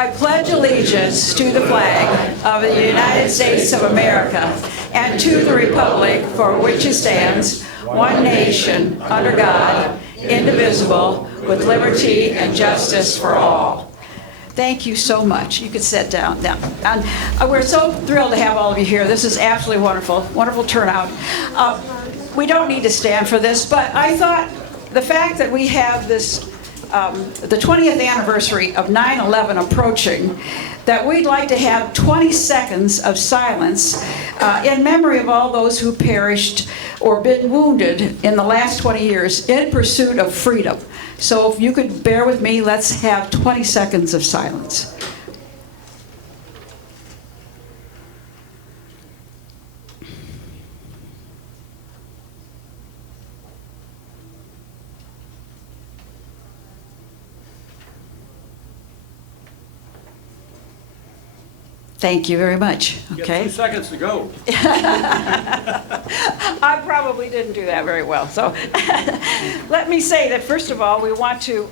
I pledge allegiance to the flag of the United States of America and to the republic for which it stands, one nation, under God, indivisible, with liberty and justice for all. Thank you so much. You could sit down now. And we're so thrilled to have all of you here. This is absolutely wonderful, wonderful turnout. We don't need to stand for this, but I thought the fact that we have this the 20th anniversary of 9/11 approaching, that we'd like to have 20 seconds of silence in memory of all those who perished or been wounded in the last 20 years in pursuit of freedom. So if you could bear with me, let's have 20 seconds of silence. Thank you very much. Okay. You have 2 seconds to go. I probably didn't do that very well. So let me say that first of all, we want to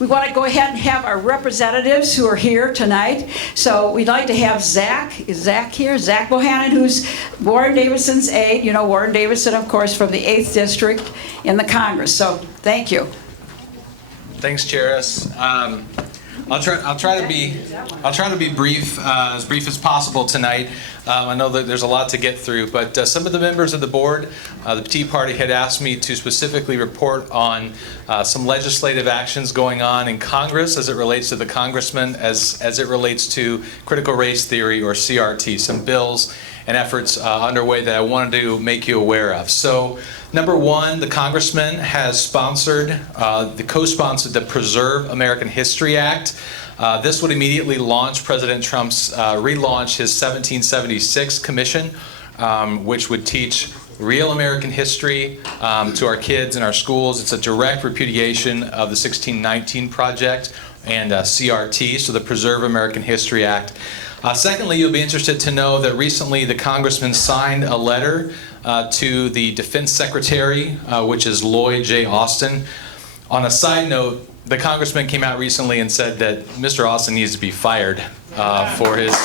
go ahead and have our representatives who are here tonight. So we'd like to have Zach. Is Zach here? Zach Bohannon, who's Warren Davidson's aide. You know Warren Davidson, of course, from the 8th District in the Congress. So thank you. Thanks, Charis. I'll try to be brief, as brief as possible tonight. I know that there's a lot to get through, but some of the members of the board, the Tea Party, had asked me to specifically report on some legislative actions going on in Congress as it relates to the congressman, as it relates to critical race theory, or CRT, some bills and efforts underway that I wanted to make you aware of. So, number one, the congressman has co-sponsored the Preserve American History Act. This would immediately launch President Trump's relaunch his 1776 commission, which would teach real American history to our kids in our schools. It's a direct repudiation of the 1619 Project and CRT, so the Preserve American History Act. Secondly, you'll be interested to know that recently the congressman signed a letter to the Defense Secretary, which is Lloyd J. Austin. On a side note, the congressman came out recently and said that Mr. Austin needs to be fired for his...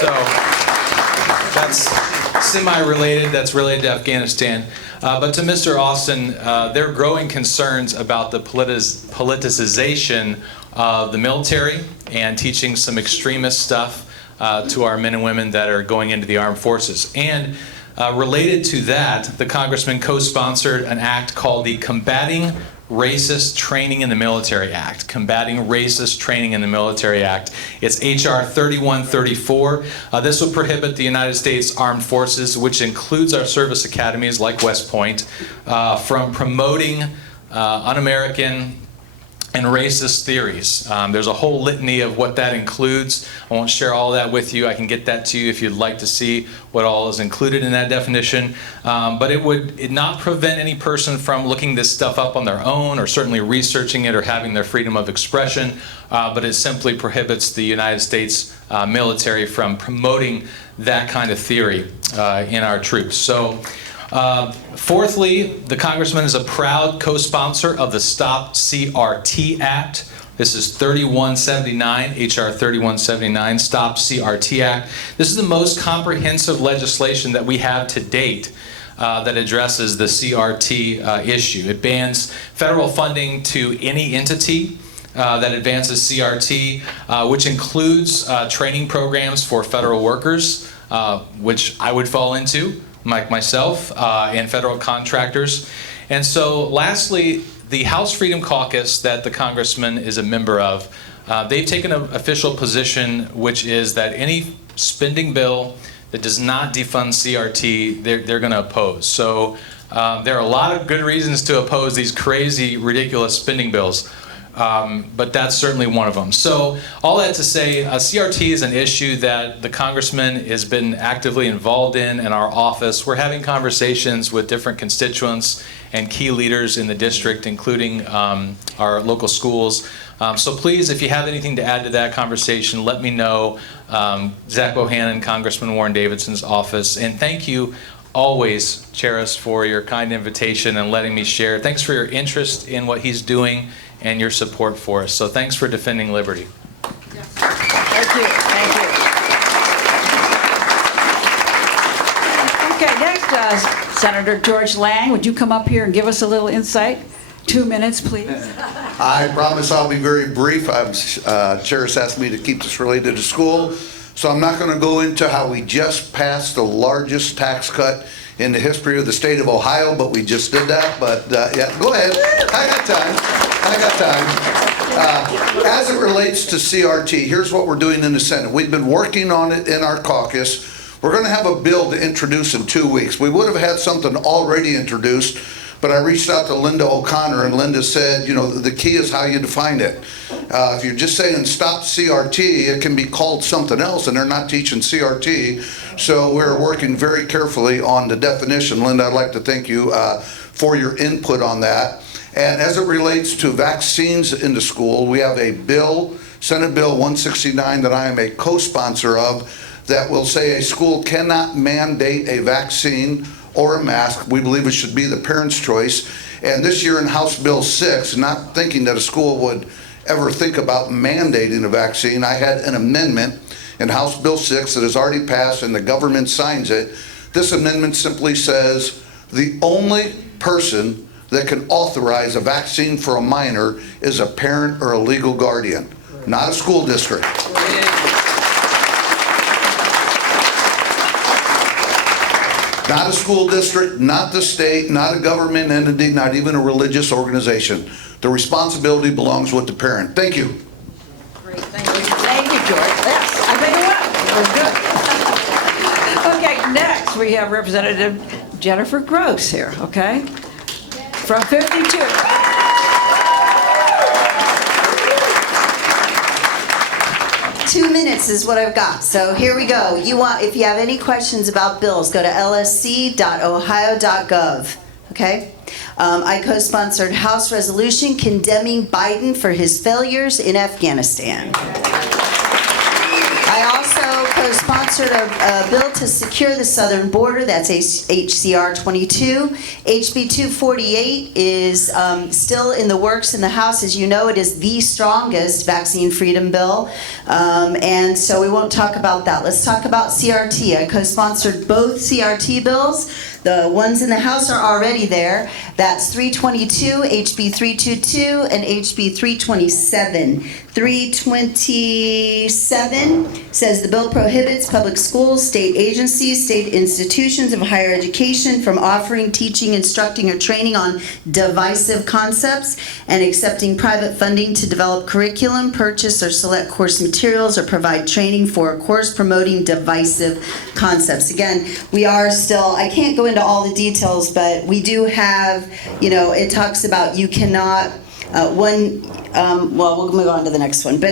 So that's semi-related, that's related to Afghanistan. But to Mr. Austin, there are growing concerns about the politicization of the military and teaching some extremist stuff to our men and women that are going into the armed forces. And related to that, the congressman co-sponsored an act called the Combating Racist Training in the Military Act. Combating Racist Training in the Military Act. It's H.R. 3134. This would prohibit the United States Armed Forces, which includes our service academies like West Point, from promoting un-American and racist theories. There's a whole litany of what that includes. I won't share all that with you. I can get that to you if you'd like to see what all is included in that definition. But it would not prevent any person from looking this stuff up on their own, or certainly researching it, or having their freedom of expression. But it simply prohibits the United States military from promoting that kind of theory in our troops. So. Fourthly, the congressman is a proud co-sponsor of the Stop CRT Act. This is 3179, H.R. 3179, Stop CRT Act. This is the most comprehensive legislation that we have to date that addresses the CRT issue. It bans federal funding to any entity that advances CRT, which includes training programs for federal workers, which I would fall into, like myself, and federal contractors. And so lastly, the House Freedom Caucus that the congressman is a member of, they've taken an official position, which is that any spending bill that does not defund CRT, they're going to oppose. So there are a lot of good reasons to oppose these crazy, ridiculous spending bills. But that's certainly one of them. So all that to say, CRT is an issue that the congressman has been actively involved in our office. We're having conversations with different constituents and key leaders in the district, including our local schools. So please, if you have anything to add to that conversation, let me know. Zach Bohannon, Congressman Warren Davidson's office. And thank you always, Charis, for your kind invitation and letting me share. Thanks for your interest in what he's doing and your support for us. So thanks for defending liberty. Thank you. Thank you. Okay, next, Senator George Lang, would you come up here and give us a little insight? 2 minutes, please. I promise I'll be very brief. Chair has asked me to keep this related to school, so I'm not going to go into how we just passed the largest tax cut in the history of the state of Ohio, but we just did that. But yeah, go ahead. I got time. As it relates to CRT, here's what we're doing in the Senate. We've been working on it in our caucus. We're going to have a bill to introduce in 2 weeks. We would have had something already introduced, but I reached out to Linda O'Connor, and Linda said, you know, the key is how you define it. If you're just saying stop CRT, it can be called something else, and they're not teaching CRT. So we're working very carefully on the definition. Linda, I'd like to thank you for your input on that. And as it relates to vaccines in the school, we have a bill, Senate Bill 169, that I am a co-sponsor of, that will say a school cannot mandate a vaccine or a mask. We believe it should be the parent's choice. And this year in House Bill 6, not thinking that a school would ever think about mandating a vaccine, I had an amendment in House Bill 6 that has already passed and the government signs it. This amendment simply says the only person that can authorize a vaccine for a minor is a parent or a legal guardian, not a school district. Not a school district, not the state, not a government entity, not even a religious organization. The responsibility belongs with the parent. Thank you. Great, thank you. Thank you, George. Yes, I think it was good. Okay, next we have Representative Jennifer Gross here, okay? From 52. 2 minutes is what I've got, so here we go. If you have any questions about bills, go to lsc.ohio.gov, okay? I co-sponsored House resolution condemning Biden for his failures in Afghanistan. I also co-sponsored a bill to secure the southern border, that's HCR 22. HB 248 is still in the works in the House. As you know, it is the strongest vaccine freedom bill, and so we won't talk about that. Let's talk about CRT. I co-sponsored both CRT bills. The ones in the House are already there. That's 322, HB 322, and HB 327. 327 says the bill prohibits public schools, state agencies, state institutions of higher education from offering, teaching, instructing, or training on divisive concepts and accepting private funding to develop curriculum, purchase, or select course materials, or provide training for a course promoting divisive concepts. Again, we are still, I can't go into all the details, but we do have, it talks about you cannot, we'll move on to the next one, but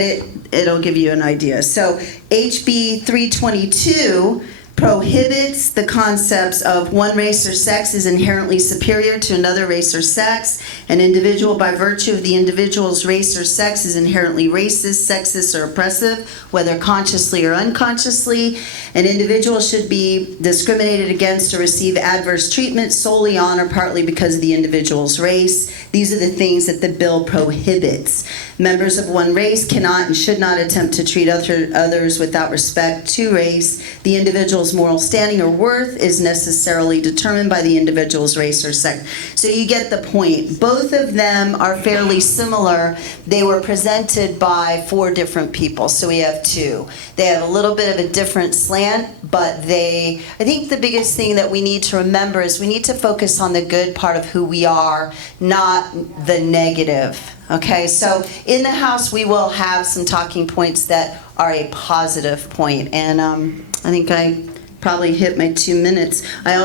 it'll give you an idea. So HB 322 prohibits the concepts of one race or sex is inherently superior to another race or sex. An individual, by virtue of the individual's race or sex, is inherently racist, sexist, or oppressive, whether consciously or unconsciously. An individual should be discriminated against or receive adverse treatment solely on or partly because of the individual's race. These are the things that the bill prohibits. Members of one race cannot and should not attempt to treat others without respect to race. The individual's moral standing or worth is necessarily determined by the individual's race or sex. So you get the point. Both of them are fairly similar. They were presented by 4 different people, so we have 2. They have a little bit of a different slant, but I think the biggest thing that we need to remember is we need to focus on the good part of who we are, not the negative. Okay, so in the House we will have some talking points that are a positive point, and I think I probably hit my 2 minutes. I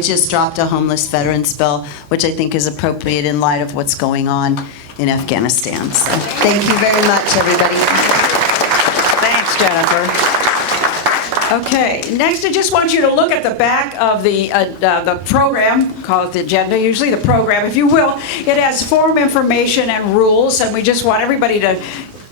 just dropped a homeless veterans bill, which I think is appropriate in light of what's going on in Afghanistan. So thank you very much, everybody. Thanks, Jennifer. Okay, next I just want you to look at the back of the program, call it the agenda, usually the program, if you will. It has form information and rules, and we just want everybody to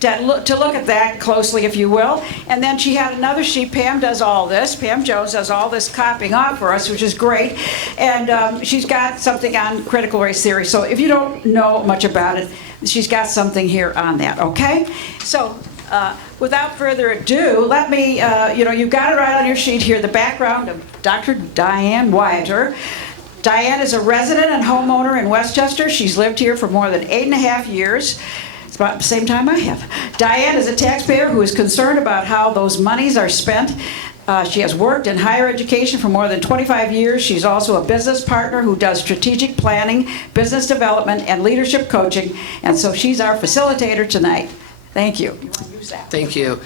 to look at that closely, if you will. And then she had another sheet. Pam does all this. Pam Jones does all this copying off for us, which is great. And she's got something on critical race theory. So if you don't know much about it, she's got something here on that, okay? So without further ado, let me, you've got it right on your sheet here, the background of Dr. Diane Wyatter. Diane is a resident and homeowner in Westchester. She's lived here for more than 8.5 years. It's about the same time I have. Diane is a taxpayer who is concerned about how those monies are spent. She has worked in higher education for more than 25 years. She's also a business partner who does strategic planning, business development, and leadership coaching. And so she's our facilitator tonight. Thank you. Thank you.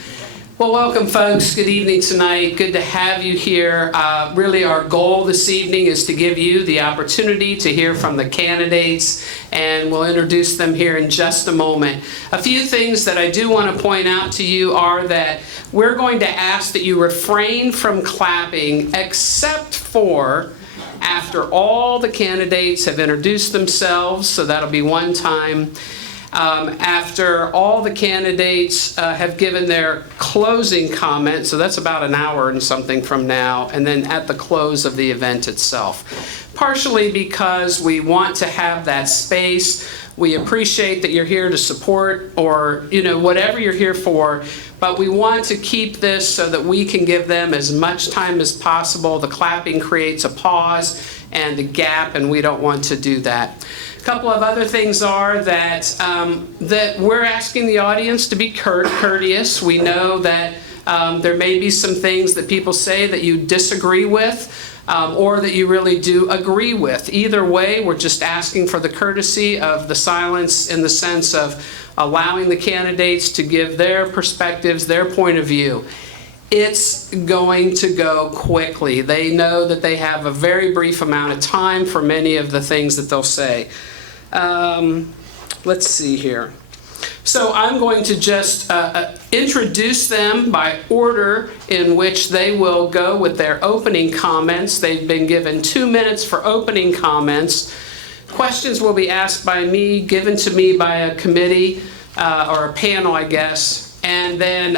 Well, welcome, folks. Good evening tonight. Good to have you here. Really, our goal this evening is to give you the opportunity to hear from the candidates, and we'll introduce them here in just a moment. A few things that I do want to point out to you are that we're going to ask that you refrain from clapping except for after all the candidates have introduced themselves, so that'll be one time. After all the candidates have given their closing comments, so that's about an hour and something from now, and then at the close of the event itself. Partially because we want to have that space. We appreciate that you're here to support or, whatever you're here for, but we want to keep this so that we can give them as much time as possible. The clapping creates a pause and a gap, and we don't want to do that. A couple of other things are that that we're asking the audience to be courteous. We know that there may be some things that people say that you disagree with or that you really do agree with. Either way, we're just asking for the courtesy of the silence in the sense of allowing the candidates to give their perspectives, their point of view. It's going to go quickly. They know that they have a very brief amount of time for many of the things that they'll say. Let's see here. So I'm going to just introduce them by order in which they will go with their opening comments. They've been given 2 minutes for opening comments. Questions will be asked by me, given to me by a committee or a panel, I guess, and then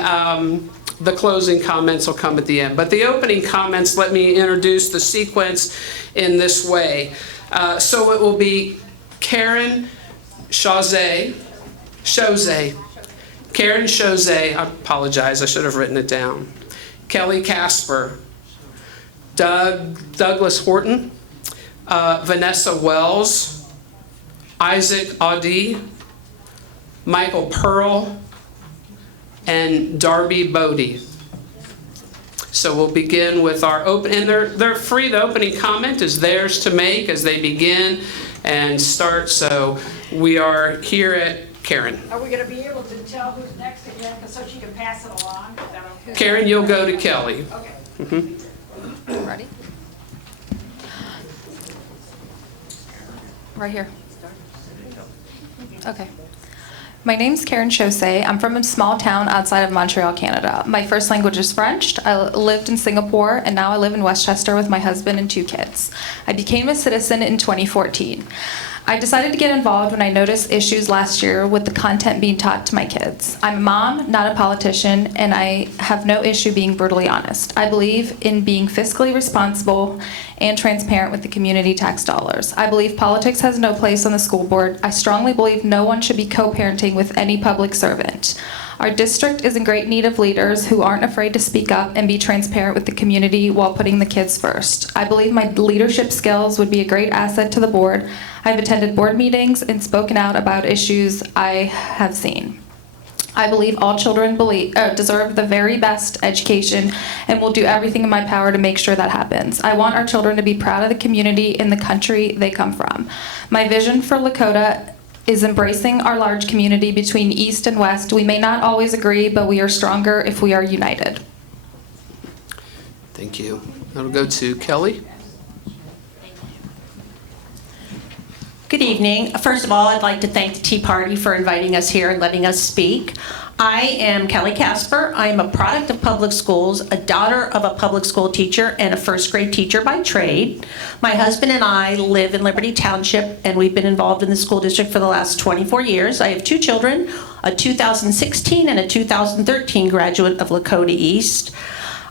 the closing comments will come at the end. But the opening comments, let me introduce the sequence in this way. So it will be Karen Chauze, Karen Chauze, I apologize, I should have written it down. Kelly Casper, Douglas Horton, Vanessa Wells, Isaac Audi, Michael Pearl, and Darby Bodie. So we'll begin with our open, and they're free. The opening comment is theirs to make as they begin and start. So we are here at Karen. Are we going to be able to tell who's next again, so she can pass it along? Is that okay? Karen, you'll go to Kelly. Okay. Mm-hmm. Ready? Right here. Okay. My name's Karen Chauze. I'm from a small town outside of Montreal, Canada. My first language is French. I lived in Singapore, and now I live in Westchester with my husband and 2 kids. I became a citizen in 2014. I decided to get involved when I noticed issues last year with the content being taught to my kids. I'm a mom, not a politician, and I have no issue being brutally honest. I believe in being fiscally responsible and transparent with the community tax dollars. I believe politics has no place on the school board. I strongly believe no one should be co-parenting with any public servant. Our district is in great need of leaders who aren't afraid to speak up and be transparent with the community while putting the kids first. I believe my leadership skills would be a great asset to the board. I've attended board meetings and spoken out about issues I have seen. I believe all children deserve the very best education and will do everything in my power to make sure that happens. I want our children to be proud of the community and the country they come from. My vision for Lakota is embracing our large community between East and West. We may not always agree, but we are stronger if we are united. Thank you. That'll go to Kelly. Good evening. First of all, I'd like to thank the Tea Party for inviting us here and letting us speak. I am Kelly Casper. I am a product of public schools, a daughter of a public school teacher and a first grade teacher by trade. My husband and I live in Liberty Township, and we've been involved in the school district for the last 24 years. I have two children, a 2016 and a 2013 graduate of Lakota East.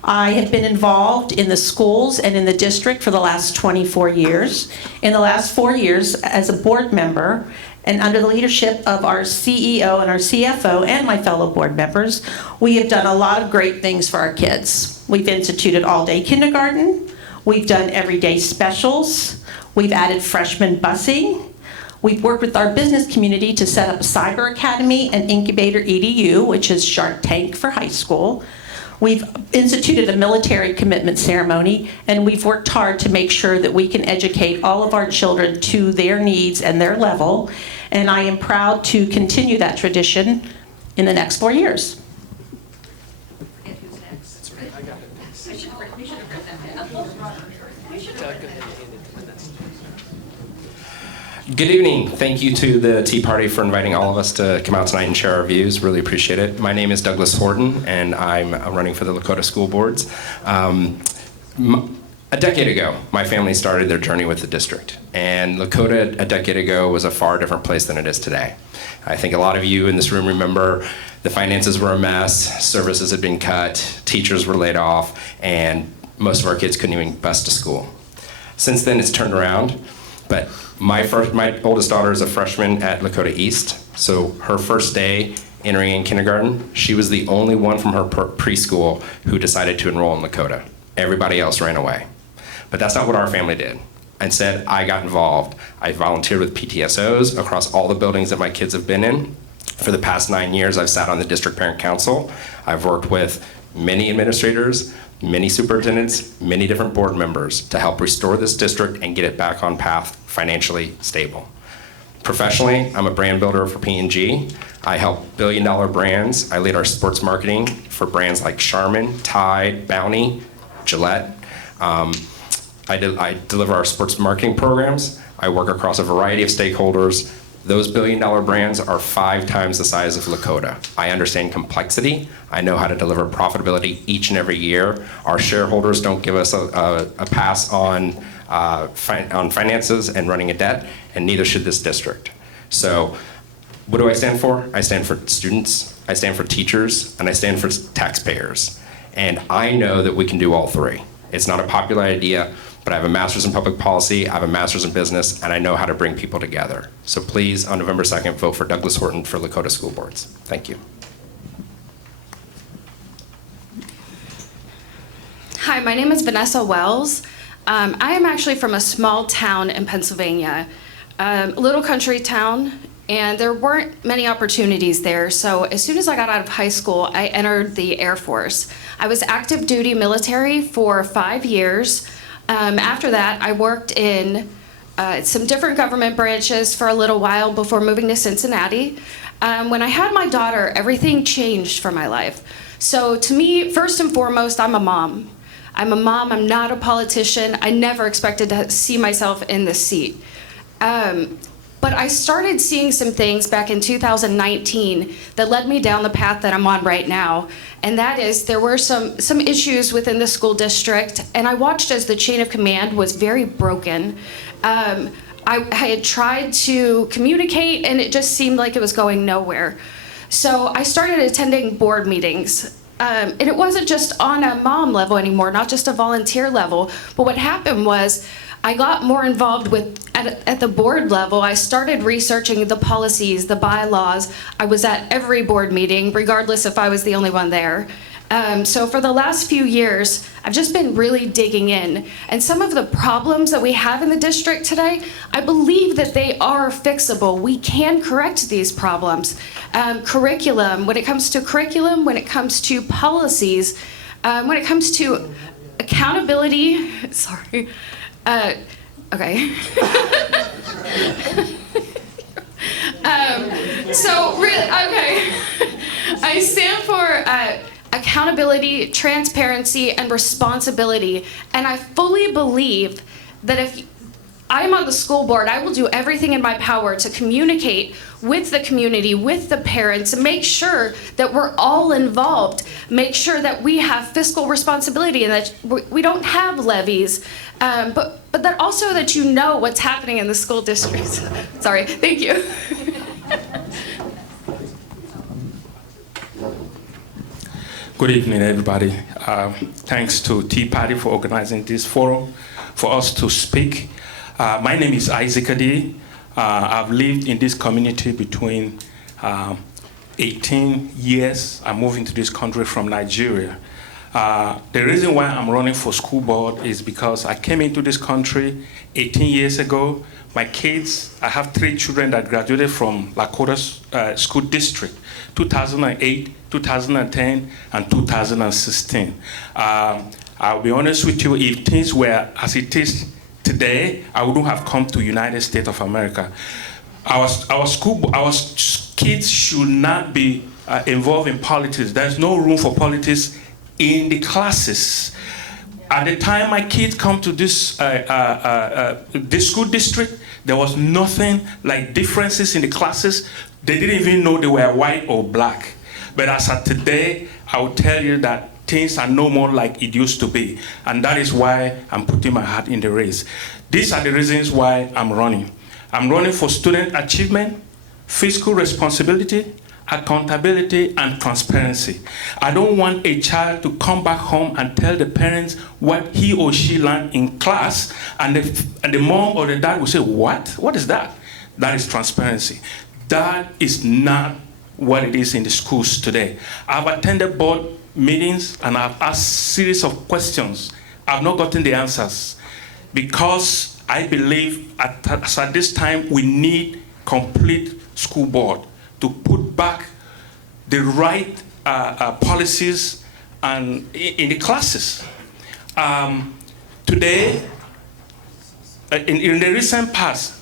I have been involved in the schools and in the district for the last 24 years. In the last 4 years as a board member, and under the leadership of our CEO and our CFO and my fellow board members, we have done a lot of great things for our kids. We've instituted all-day kindergarten. We've done everyday specials. We've added freshman busing. We've worked with our business community to set up a cyber academy and incubator EDU, which is Shark Tank for high school. We've instituted a military commitment ceremony, and we've worked hard to make sure that we can educate all of our children to their needs and their level. And I am proud to continue that tradition in the next 4 years. Good evening. Thank you to the Tea Party for inviting all of us to come out tonight and share our views. Really appreciate it. My name is Douglas Horton, and I'm running for the Lakota School Boards. A decade ago, my family started their journey with the district, and Lakota a decade ago was a far different place than it is today. I think a lot of you in this room remember the finances were a mess, services had been cut, teachers were laid off, and most of our kids couldn't even bus to school. Since then, it's turned around, but my oldest daughter is a freshman at Lakota East, so her first day entering in kindergarten, she was the only one from her preschool who decided to enroll in Lakota. Everybody else ran away. But that's not what our family did. Instead, I got involved. I volunteered with PTSOs across all the buildings that my kids have been in. For the past 9 years, I've sat on the district parent council. I've worked with many administrators, many superintendents, many different board members to help restore this district and get it back on path, financially stable. Professionally, I'm a brand builder for P&G. I help billion-dollar brands. I lead our sports marketing for brands like Charmin, Tide, Bounty, Gillette. I deliver our sports marketing programs. I work across a variety of stakeholders. Those billion-dollar brands are 5 times the size of Lakota. I understand complexity. I know how to deliver profitability each and every year. Our shareholders don't give us a pass on finances and running a debt, and neither should this district. So what do I stand for? I stand for students, I stand for teachers, and I stand for taxpayers. And I know that we can do all 3. It's not a popular idea, but I have a master's in public policy, I have a master's in business, and I know how to bring people together. So please, on November 2nd, vote for Douglas Horton for Lakota School Boards. Thank you. Hi, my name is Vanessa Wells. I am actually from a small town in Pennsylvania, a little country town, and there weren't many opportunities there. So as soon as I got out of high school, I entered the Air Force. I was active duty military for 5 years. After that, I worked in some different government branches for a little while before moving to Cincinnati. When I had my daughter, everything changed for my life. So to me, first and foremost, I'm a mom. I'm a mom, I'm not a politician. I never expected to see myself in this seat. But I started seeing some things back in 2019 that led me down the path that I'm on right now. And that is, there were some issues within the school district, and I watched as the chain of command was very broken. I had tried to communicate, and it just seemed like it was going nowhere. So I started attending board meetings. And it wasn't just on a mom level anymore, not just a volunteer level, but what happened was I got more involved at the board level. I started researching the policies, the bylaws. I was at every board meeting, regardless if I was the only one there. So for the last few years, I've just been really digging in. And some of the problems that we have in the district today, I believe that they are fixable. We can correct these problems. Curriculum, when it comes to curriculum, when it comes to policies, when it comes to accountability, sorry. Okay. Okay. I stand for accountability, transparency, and responsibility. And I fully believe that I'm on the school board. I will do everything in my power to communicate with the community, with the parents, and make sure that we're all involved, make sure that we have fiscal responsibility and that we don't have levies, but that also that you know what's happening in the school districts. Sorry, thank you. Good evening, everybody. Thanks to Tea Party for organizing this forum for us to speak. My name is Isaac Adi. I've lived in this community between 18 years. I moved into this country from Nigeria. The reason why I'm running for school board is because I came into this country 18 years ago. My kids, I have 3 children that graduated from Lakota School District, 2008, 2010, and 2016. I'll be honest with you, if things were as it is today, I wouldn't have come to United States of America. Our kids should not be involved in politics. There's no room for politics in the classes. At the time my kids come to this school district, there was nothing like differences in the classes. They didn't even know they were white or black. But as of today, I will tell you that things are no more like it used to be. And that is why I'm putting my heart in the race. These are the reasons why I'm running. I'm running for student achievement, fiscal responsibility, accountability, and transparency. I don't want a child to come back home and tell the parents what he or she learned in class, and the mom or the dad will say, what? What is that? That is transparency. That is not what it is in the schools today. I've attended board meetings and I've asked a series of questions. I've not gotten the answers because I believe at this time we need complete school board to put back the right policies and in the classes. Today, in the recent past,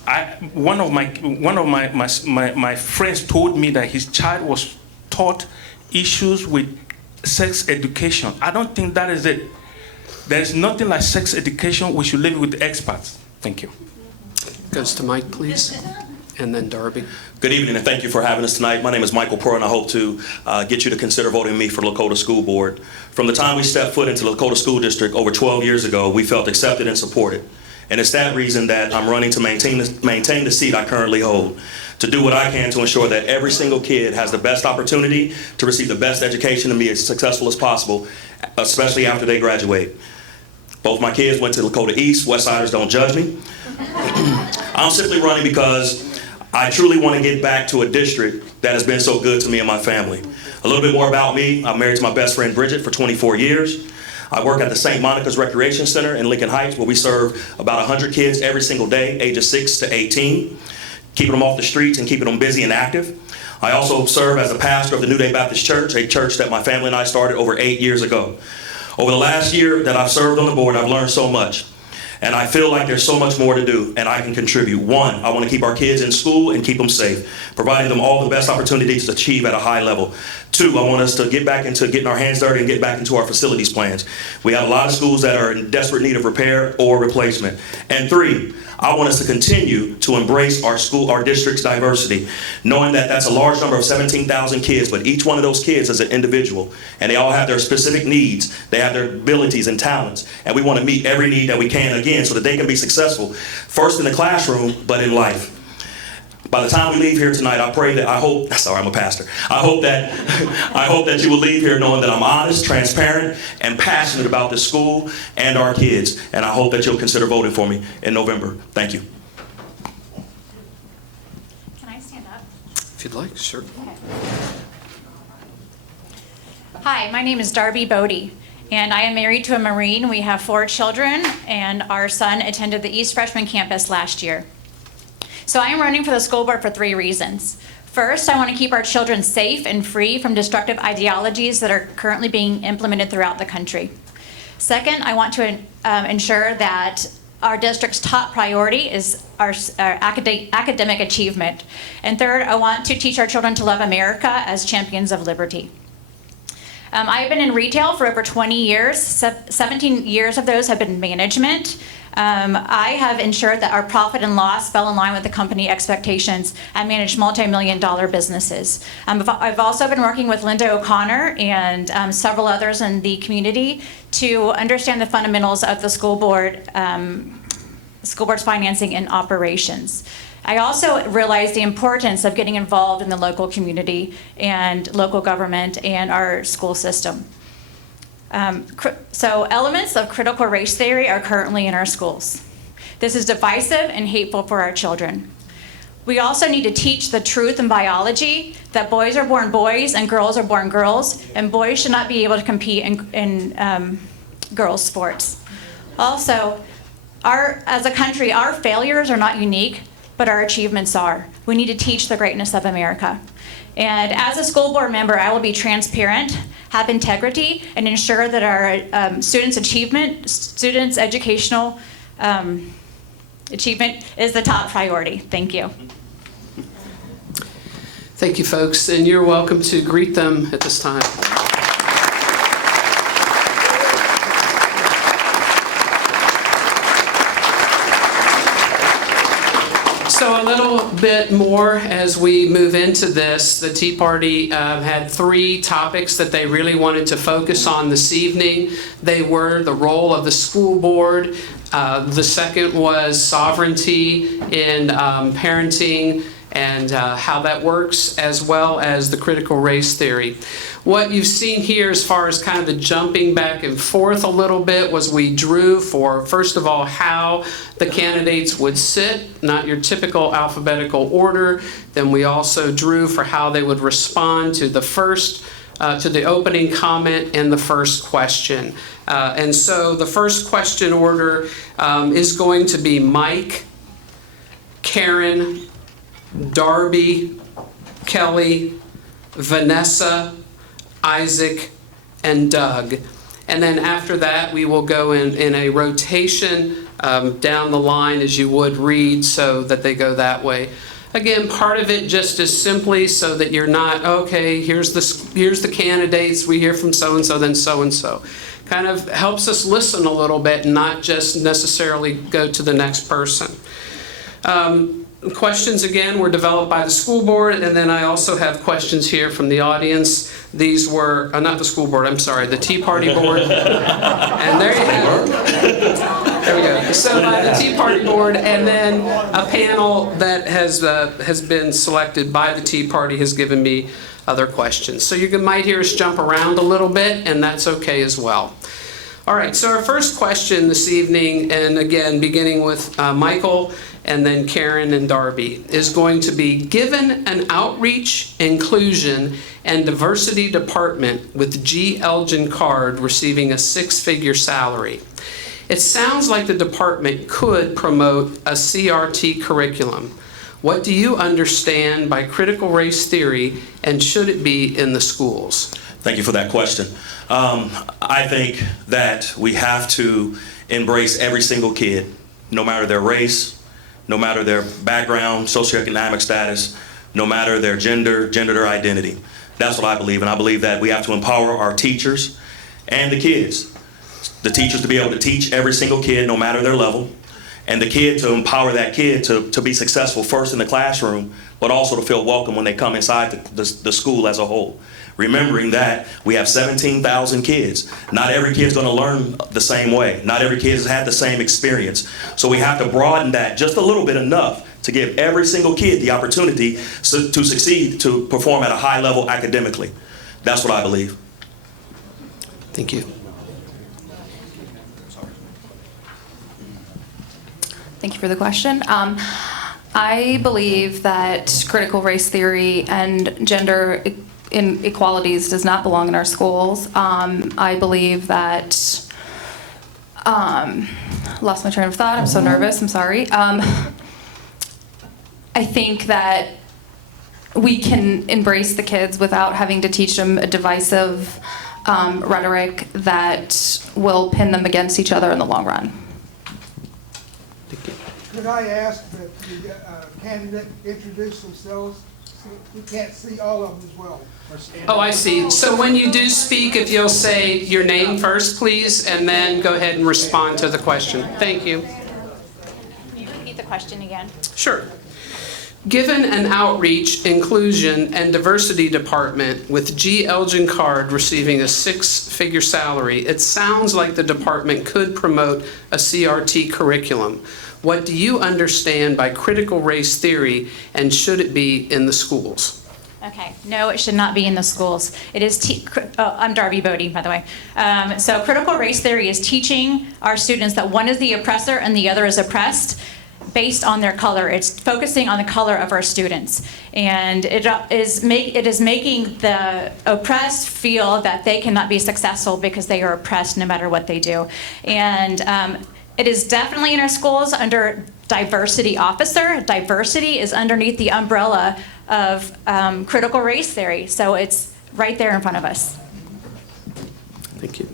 one of my friends told me that his child was taught issues with sex education. I don't think that is it. There is nothing like sex education. We should leave it with the experts. Thank you. Goes to Mike, please, and then Darby. Good evening, and thank you for having us tonight. My name is Michael Pearl, and I hope to get you to consider voting me for Lakota School Board. From the time we stepped foot into the Lakota School District over 12 years ago, we felt accepted and supported. And it's that reason that I'm running to maintain the seat I currently hold, to do what I can to ensure that every single kid has the best opportunity to receive the best education and be as successful as possible, especially after they graduate. Both my kids went to Lakota East. Westsiders, don't judge me. I'm simply running because I truly want to get back to a district that has been so good to me and my family. A little bit more about me. I'm married to my best friend Bridget for 24 years. I work at the St. Monica's Recreation Center in Lincoln Heights, where we serve about 100 kids every single day, ages 6 to 18, keeping them off the streets and keeping them busy and active. I also serve as a pastor of the New Day Baptist Church, a church that my family and I started over 8 years ago. Over the last year that I've served on the board, I've learned so much. And I feel like there's so much more to do, and I can contribute. One, I want to keep our kids in school and keep them safe, providing them all the best opportunities to achieve at a high level. Two, I want us to get back into getting our hands dirty and get back into our facilities plans. We have a lot of schools that are in desperate need of repair or replacement. And three, I want us to continue to embrace our district's diversity, knowing that that's a large number of 17,000 kids, but each one of those kids is an individual, and they all have their specific needs. They have their abilities and talents, and we want to meet every need that we can, again, so that they can be successful, first in the classroom, but in life. By the time we leave here tonight, I hope I'm a pastor. I hope that you will leave here knowing that I'm honest, transparent, and passionate about this school and our kids. And I hope that you'll consider voting for me in November. Thank you. Can I stand up? If you'd like, sure. Okay. Hi, my name is Darby Bodie, and I am married to a Marine. We have 4 children, and our son attended the East Freshman campus last year. So I am running for the school board for 3 reasons. First, I want to keep our children safe and free from destructive ideologies that are currently being implemented throughout the country. Second, I want to ensure that our district's top priority is our academic achievement. And third, I want to teach our children to love America as champions of liberty. I have been in retail for over 20 years. 17 years of those have been management. I have ensured that our profit and loss fell in line with the company expectations and managed multi-million-dollar businesses. I've also been working with Linda O'Connor and several others in the community to understand the fundamentals of the school board's financing and operations. I also realized the importance of getting involved in the local community and local government and our school system. So elements of critical race theory are currently in our schools. This is divisive and hateful for our children. We also need to teach the truth in biology that boys are born boys and girls are born girls, and boys should not be able to compete in girls' sports. Also, as a country, our failures are not unique, but our achievements are. We need to teach the greatness of America. And as a school board member, I will be transparent, have integrity, and ensure that our students' educational achievement is the top priority. Thank you. Thank you, folks, and you're welcome to greet them at this time. So a little bit more as we move into this, the Tea Party had 3 topics that they really wanted to focus on this evening. They were the role of the school board. The second was sovereignty in parenting and how that works, as well as the critical race theory. What you've seen here as far as kind of the jumping back and forth a little bit was we drew for, first of all, how the candidates would sit, not your typical alphabetical order. Then we also drew for how they would respond to the first, to the opening comment and the first question. And so the first question order is going to be Mike, Karen, Darby, Kelly, Vanessa, Isaac, and Doug. And then after that, we will go in a rotation down the line as you would read, so that they go that way. Again, part of it just is simply so that you're not, okay, here's the candidates, we hear from so-and-so, then so-and-so. Kind of helps us listen a little bit and not just necessarily go to the next person. Questions, again, were developed by the school board, and then I also have questions here from the audience. These were, not the school board, I'm sorry, the Tea Party board. And there you have it. There we go. So by the Tea Party board, and then a panel that has been selected by the Tea Party has given me other questions. So you might hear us jump around a little bit, and that's okay as well. All right, so our first question this evening, and again, beginning with Michael, and then Karen and Darby, is going to be, given an outreach, inclusion, and diversity department with G. Elgin Card receiving a 6-figure salary, it sounds like the department could promote a CRT curriculum. What do you understand by critical race theory, and should it be in the schools? Thank you for that question. I think that we have to embrace every single kid, no matter their race, no matter their background, socioeconomic status, no matter their gender identity. That's what I believe, and I believe that we have to empower our teachers and the kids. The teachers to be able to teach every single kid, no matter their level, and the kid to empower that kid to be successful first in the classroom, but also to feel welcome when they come inside the school as a whole. Remembering that we have 17,000 kids. Not every kid's gonna learn the same way. Not every kid has had the same experience. So we have to broaden that just a little bit, enough to give every single kid the opportunity to succeed, to perform at a high level academically. That's what I believe. Thank you. Thank you for the question. I believe that critical race theory and gender inequalities does not belong in our schools. I believe that, lost my train of thought, I'm so nervous, I'm sorry. I think that we can embrace the kids without having to teach them a divisive rhetoric that will pin them against each other in the long run. Could I ask that the candidate introduce themselves? We can't see all of them as well. Oh, I see. So when you do speak, if you'll say your name first, please, and then go ahead and respond to the question. Thank you. question again. Sure. Given an outreach, inclusion, and diversity department with G. Elgin Card receiving a six-figure salary, it sounds like the department could promote a CRT curriculum. What do you understand by critical race theory, and should it be in the schools? Okay, no, it should not be in the schools. It is, I'm Darby Bodie, by the way. So critical race theory is teaching our students that one is the oppressor and the other is oppressed based on their color. It's focusing on the color of our students. And it is making the oppressed feel that they cannot be successful because they are oppressed no matter what they do. And it is definitely in our schools under diversity officer. Diversity is underneath the umbrella of critical race theory. So it's right there in front of us. Thank you.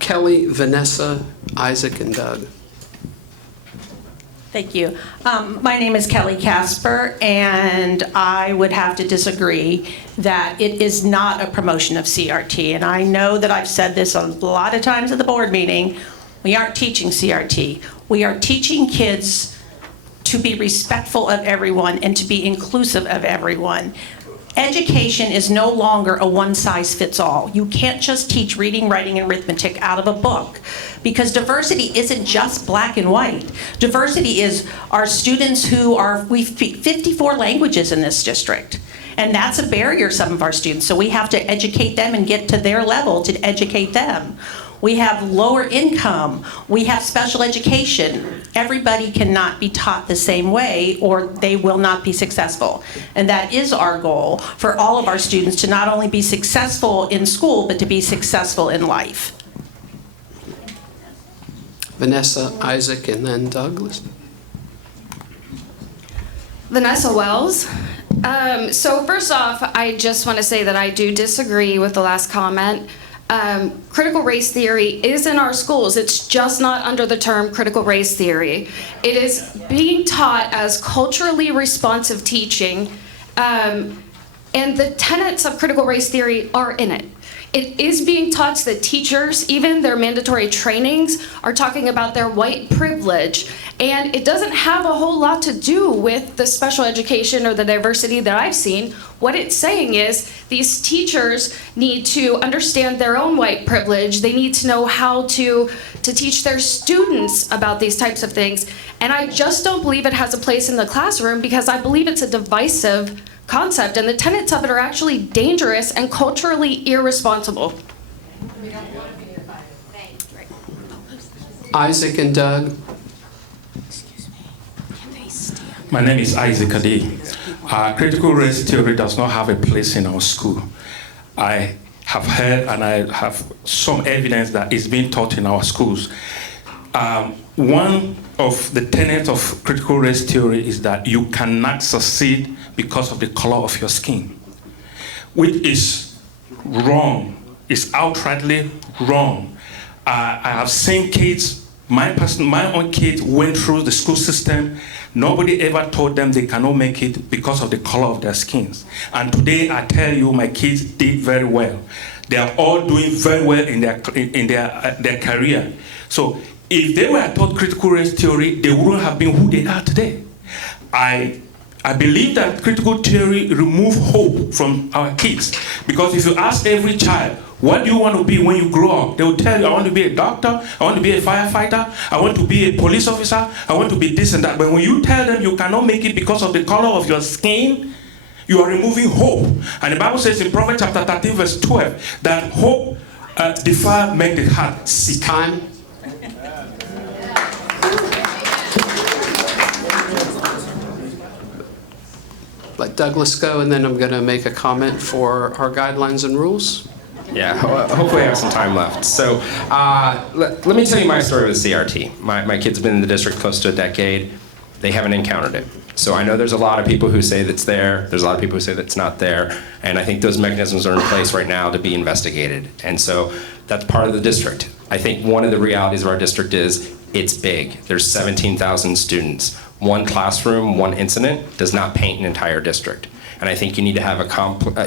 Kelly, Vanessa, Isaac, and Doug. Thank you. My name is Kelly Casper, and I would have to disagree that it is not a promotion of CRT. And I know that I've said this a lot of times at the board meeting. We aren't teaching CRT. We are teaching kids to be respectful of everyone and to be inclusive of everyone. Education is no longer a one-size-fits-all. You can't just teach reading, writing, and arithmetic out of a book, because diversity isn't just black and white. Diversity is our students we speak 54 languages in this district, and that's a barrier to some of our students, so we have to educate them and get to their level to educate them. We have lower income, we have special education. Everybody cannot be taught the same way or they will not be successful. And that is our goal for all of our students, to not only be successful in school, but to be successful in life. Vanessa, Isaac, and then Douglas. Vanessa Wells. So first off, I just want to say that I do disagree with the last comment. Critical race theory is in our schools. It's just not under the term critical race theory. It is being taught as culturally responsive teaching, and the tenets of critical race theory are in it. It is being taught so that teachers, even their mandatory trainings, are talking about their white privilege. And it doesn't have a whole lot to do with the special education or the diversity that I've seen. What it's saying is these teachers need to understand their own white privilege. They need to know how to teach their students about these types of things. And I just don't believe it has a place in the classroom, because I believe it's a divisive concept, and the tenets of it are actually dangerous and culturally irresponsible. Isaac and Doug. My name is Isaac Adi. Critical race theory does not have a place in our school. I have heard and I have some evidence that it's being taught in our schools. One of the tenets of critical race theory is that you cannot succeed because of the color of your skin, which is wrong. It's outrightly wrong. I have seen kids, my own kids went through the school system. Nobody ever told them they cannot make it because of the color of their skins. And today I tell you, my kids did very well. They are all doing very well in their career. So if they were taught critical race theory, they wouldn't have been who they are today. I believe that critical theory removes hope from our kids. Because if you ask every child, what do you want to be when you grow up? They will tell you, I want to be a doctor, I want to be a firefighter, I want to be a police officer, I want to be this and that. But when you tell them you cannot make it because of the color of your skin, you are removing hope. And the Bible says in Proverbs chapter 13 verse 12, that hope deferred make the heart sick. Time. Let Douglas go, and then I'm going to make a comment for our guidelines and rules. Yeah, hopefully I have some time left. So let me tell you my story with CRT. My kid's been in the district close to a decade. They haven't encountered it. So I know there's a lot of people who say that's there. There's a lot of people who say that's not there. And I think those mechanisms are in place right now to be investigated. And so that's part of the district. I think one of the realities of our district is it's big. There's 17,000 students. One classroom, one incident does not paint an entire district. And I think you need to have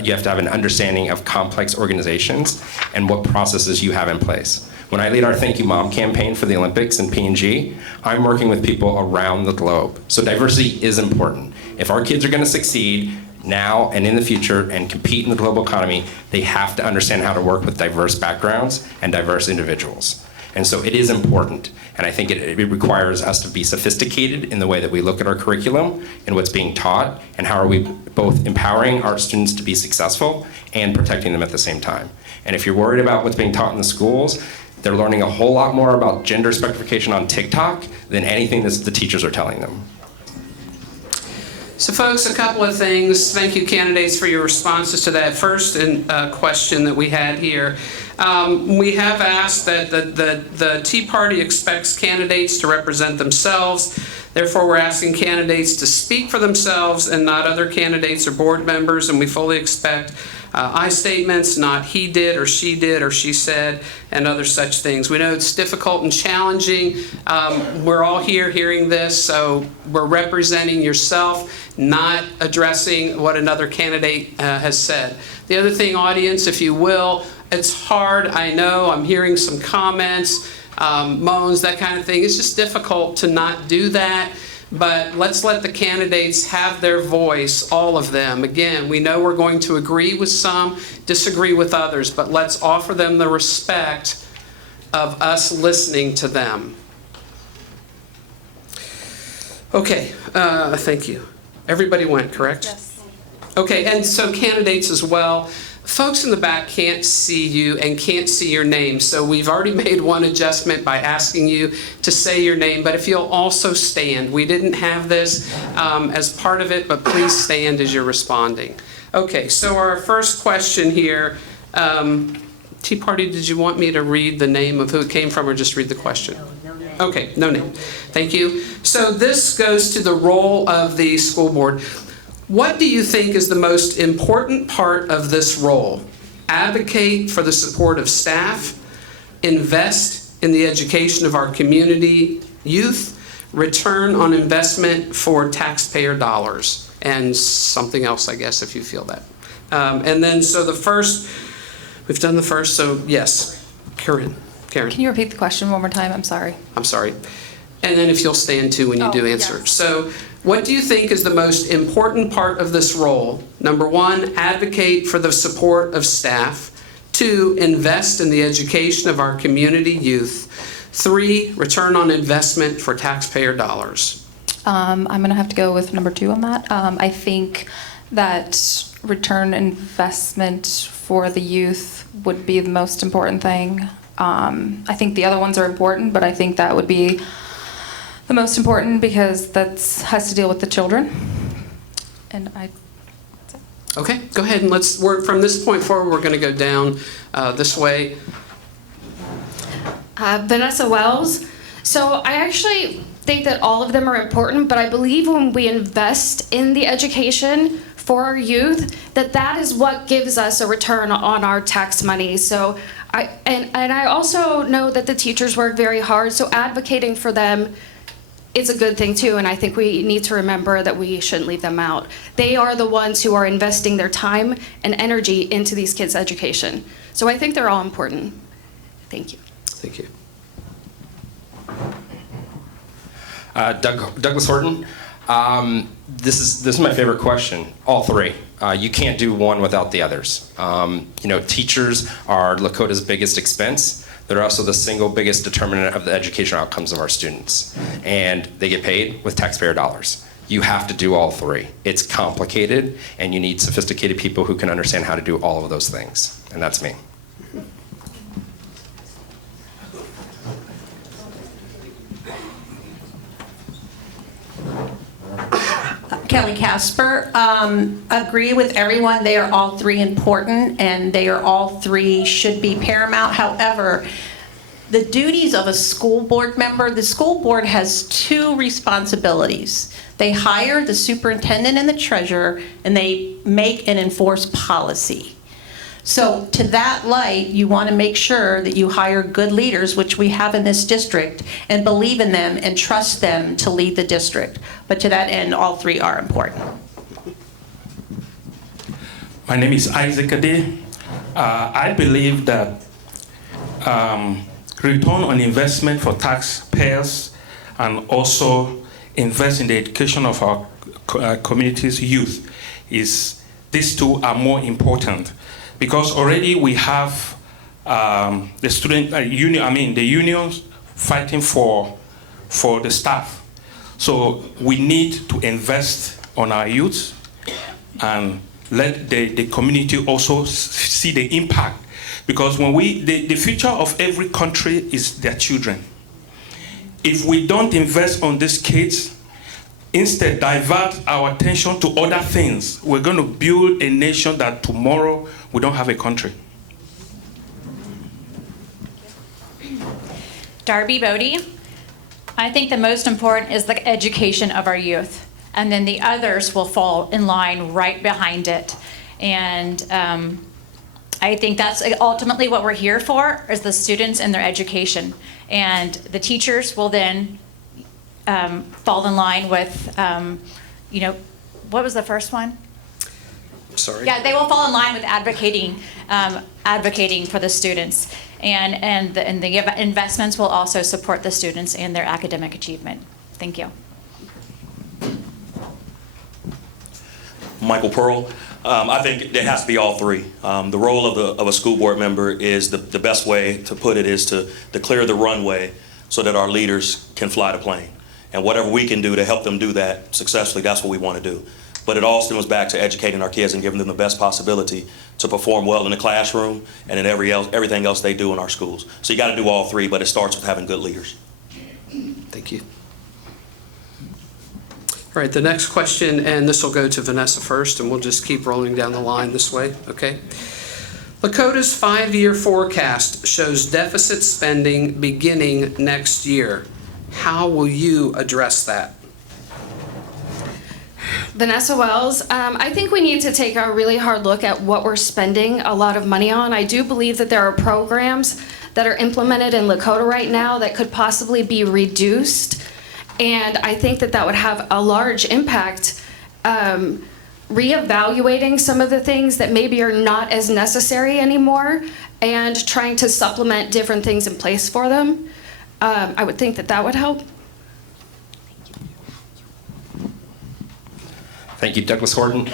you have to have an understanding of complex organizations and what processes you have in place. When I lead our Thank You Mom campaign for the Olympics in P&G, I'm working with people around the globe. So diversity is important. If our kids are going to succeed now and in the future and compete in the global economy, they have to understand how to work with diverse backgrounds and diverse individuals. And so it is important. And I think it requires us to be sophisticated in the way that we look at our curriculum and what's being taught, and how are we both empowering our students to be successful and protecting them at the same time. And if you're worried about what's being taught in the schools, they're learning a whole lot more about gender specification on TikTok than anything that the teachers are telling them. So folks, a couple of things. Thank you, candidates, for your responses to that first question that we had here. We have asked that the Tea Party expects candidates to represent themselves. Therefore, we're asking candidates to speak for themselves and not other candidates or board members, and we fully expect I statements, not he did or she said, and other such things. We know it's difficult and challenging. We're all here hearing this, so we're representing yourself, not addressing what another candidate has said. The other thing, audience, if you will, it's hard, I know, I'm hearing some comments, moans, that kind of thing. It's just difficult to not do that. But let's let the candidates have their voice, all of them. Again, we know we're going to agree with some, disagree with others, but let's offer them the respect of us listening to them. Okay, thank you. Everybody went, correct? Yes. Okay, and so candidates as well. Folks in the back can't see you and can't see your name, so we've already made one adjustment by asking you to say your name, but if you'll also stand. We didn't have this as part of it, but please stand as you're responding. Okay, so our first question here, Tea Party, did you want me to read the name of who it came from or just read the question? No name. Okay, no name. Thank you. So this goes to the role of the school board. What do you think is the most important part of this role? Advocate for the support of staff, invest in the education of our community youth, return on investment for taxpayer dollars, and something else, I guess, if you feel that. And then, so the first, we've done the first, so yes, Karen. Can you repeat the question one more time? I'm sorry. I'm sorry. And then if you'll stand too when you do answer. Yes. So what do you think is the most important part of this role? Number one, advocate for the support of staff. 2, invest in the education of our community youth. 3, return on investment for taxpayer dollars. I'm going to have to go with number 2 on that. I think that return investment for the youth would be the most important thing. I think the other ones are important, but I think that would be the most important because that has to deal with the children. And that's it. Okay, go ahead and let's work from this point forward. We're going to go down this way. Vanessa Wells. So I actually think that all of them are important, but I believe when we invest in the education for our youth, that is what gives us a return on our tax money. So I also know that the teachers work very hard, so advocating for them is a good thing too, and I think we need to remember that we shouldn't leave them out. They are the ones who are investing their time and energy into these kids' education. So I think they're all important. Thank you. Thank you. Douglas Horton. This is my favorite question. All 3. You can't do one without the others. Teachers are Lakota's biggest expense. They're also the single biggest determinant of the educational outcomes of our students. And they get paid with taxpayer dollars. You have to do all 3. It's complicated, and you need sophisticated people who can understand how to do all of those things. And that's me. Kelly Casper, agree with everyone. They are all 3 important, and they are all 3 should be paramount. However, the duties of a school board member, the school board has 2 responsibilities. They hire the superintendent and the treasurer, and they make and enforce policy. So to that light, you want to make sure that you hire good leaders, which we have in this district, and believe in them and trust them to lead the district. But to that end, all 3 are important. My name is Isaac Ade. I believe that return on investment for taxpayers, and also invest in the education of our community's youth. These two are more important because already we have the student union, the unions fighting for the staff. So we need to invest on our youth and let the community also see the impact. Because when the future of every country is their children. If we don't invest on these kids, instead divert our attention to other things, we're going to build a nation that tomorrow we don't have a country. Darby Bodie. I think the most important is the education of our youth, and then the others will fall in line right behind it. And I think that's ultimately what we're here for, is the students and their education. And the teachers will then fall in line with, what was the first one? Sorry? Yeah, they will fall in line with advocating for the students. And the investments will also support the students and their academic achievement. Thank you. Michael Pearl. I think there has to be all three. The role of a school board member is the best way to put it is to clear the runway so that our leaders can fly the plane. And whatever we can do to help them do that successfully, that's what we want to do. But it all stems back to educating our kids and giving them the best possibility to perform well in the classroom and in everything else they do in our schools. So you got to do all three, but it starts with having good leaders. Thank you. All right, the next question, and this will go to Vanessa first, and we'll just keep rolling down the line this way, okay? Lakota's 5-year forecast shows deficit spending beginning next year. How will you address that? Vanessa Wells, I think we need to take a really hard look at what we're spending a lot of money on. I do believe that there are programs that are implemented in Lakota right now that could possibly be reduced. And I think that would have a large impact, reevaluating some of the things that maybe are not as necessary anymore and trying to supplement different things in place for them. I would think that would help. Thank you, Douglas Horton.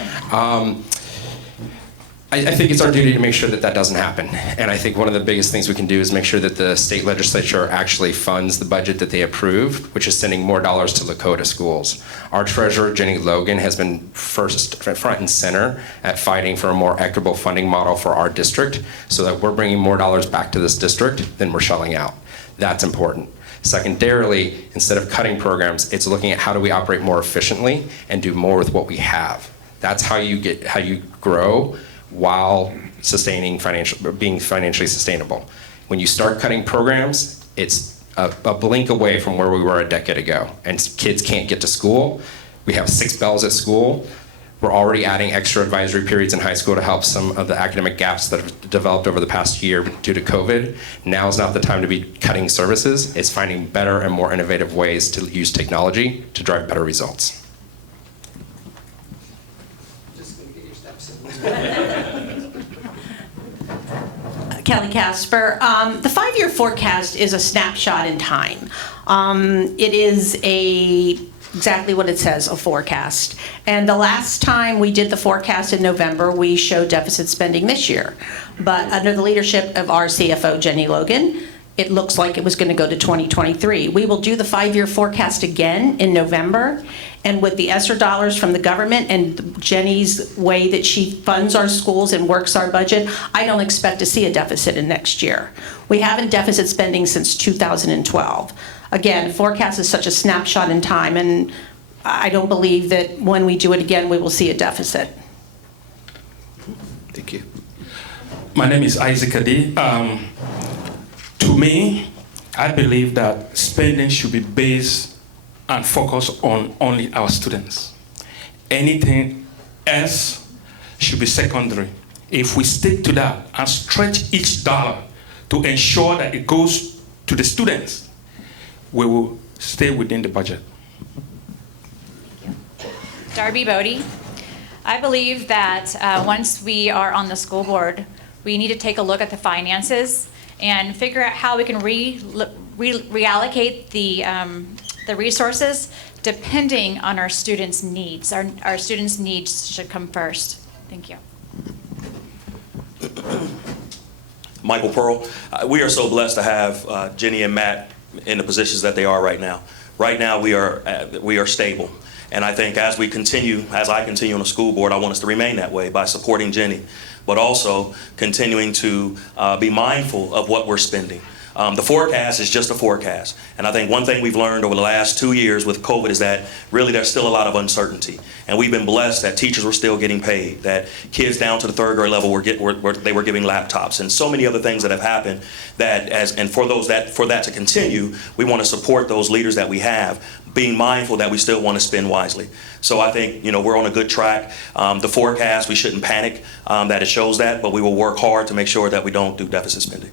I think it's our duty to make sure that doesn't happen. And I think one of the biggest things we can do is make sure that the state legislature actually funds the budget that they approve, which is sending more dollars to Lakota schools. Our treasurer, Jenny Logan, has been front and center at fighting for a more equitable funding model for our district so that we're bringing more dollars back to this district than we're shelling out. That's important. Secondarily, instead of cutting programs, it's looking at how do we operate more efficiently and do more with what we have. That's how you grow while being financially sustainable. When you start cutting programs, it's a blink away from where we were a decade ago, and kids can't get to school. We have 6 bells at school. We're already adding extra advisory periods in high school to help some of the academic gaps that have developed over the past year due to COVID. Now is not the time to be cutting services. It's finding better and more innovative ways to use technology to drive better results. Just gonna get your steps in. Kelly Casper. The 5-year forecast is a snapshot in time. It is exactly what it says, a forecast. And the last time we did the forecast in November, we showed deficit spending this year. But under the leadership of our CFO, Jenny Logan, it looks like it was going to go to 2023. We will do the 5-year forecast again in November. And with the ESSER dollars from the government and Jenny's way that she funds our schools and works our budget, I don't expect to see a deficit in next year. We haven't deficit spending since 2012. Again, forecast is such a snapshot in time, and I don't believe that when we do it again, we will see a deficit. Thank you. My name is Isaac Adi. To me, I believe that spending should be based and focused on only our students. Anything else should be secondary. If we stick to that and stretch each dollar to ensure that it goes to the students, we will stay within the budget. Darby Bodie. I believe that once we are on the school board, we need to take a look at the finances and figure out how we can reallocate the resources depending on our students' needs. Our students' needs should come first. Thank you. Michael Pearl, we are so blessed to have Jenny and Matt in the positions that they are right now. Right now, we are stable. And I think as I continue on the school board, I want us to remain that way by supporting Jenny, but also continuing to be mindful of what we're spending. The forecast is just a forecast. And I think one thing we've learned over the last 2 years with COVID is that really there's still a lot of uncertainty. And we've been blessed that teachers were still getting paid, that kids down to the 3rd grade level were giving laptops, and so many other things that have happened for that to continue, we want to support those leaders that we have, being mindful that we still want to spend wisely. So I think, we're on a good track. The forecast, we shouldn't panic that it shows that, but we will work hard to make sure that we don't do deficit spending.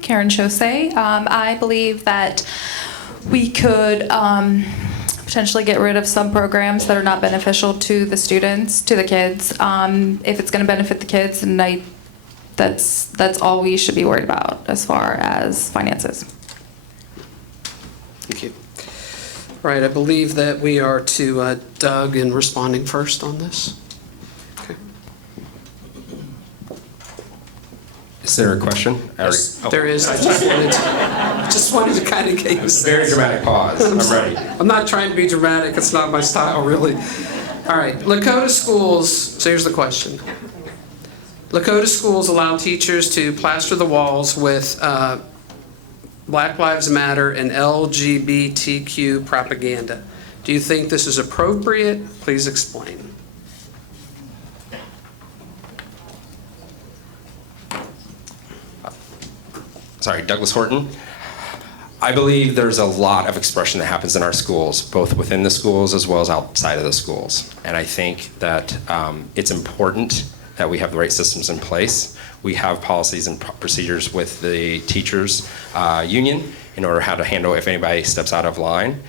Karen Chose. I believe that we could potentially get rid of some programs that are not beneficial to the students, to the kids. If it's going to benefit the kids, and that's all we should be worried about as far as finances. Thank you. All right, I believe that we are to Doug in responding first on this. Okay. Is there a question? Yes, there is. I just wanted to kind of get you. Very dramatic pause. I'm ready. I'm not trying to be dramatic. It's not my style, really. All right, Lakota schools, so here's the question. Lakota schools allow teachers to plaster the walls with Black Lives Matter and LGBTQ propaganda. Do you think this is appropriate? Please explain. Sorry, Douglas Horton. I believe there's a lot of expression that happens in our schools, both within the schools as well as outside of the schools. And I think that it's important that we have the right systems in place. We have policies and procedures with the teachers union in order how to handle if anybody steps out of line.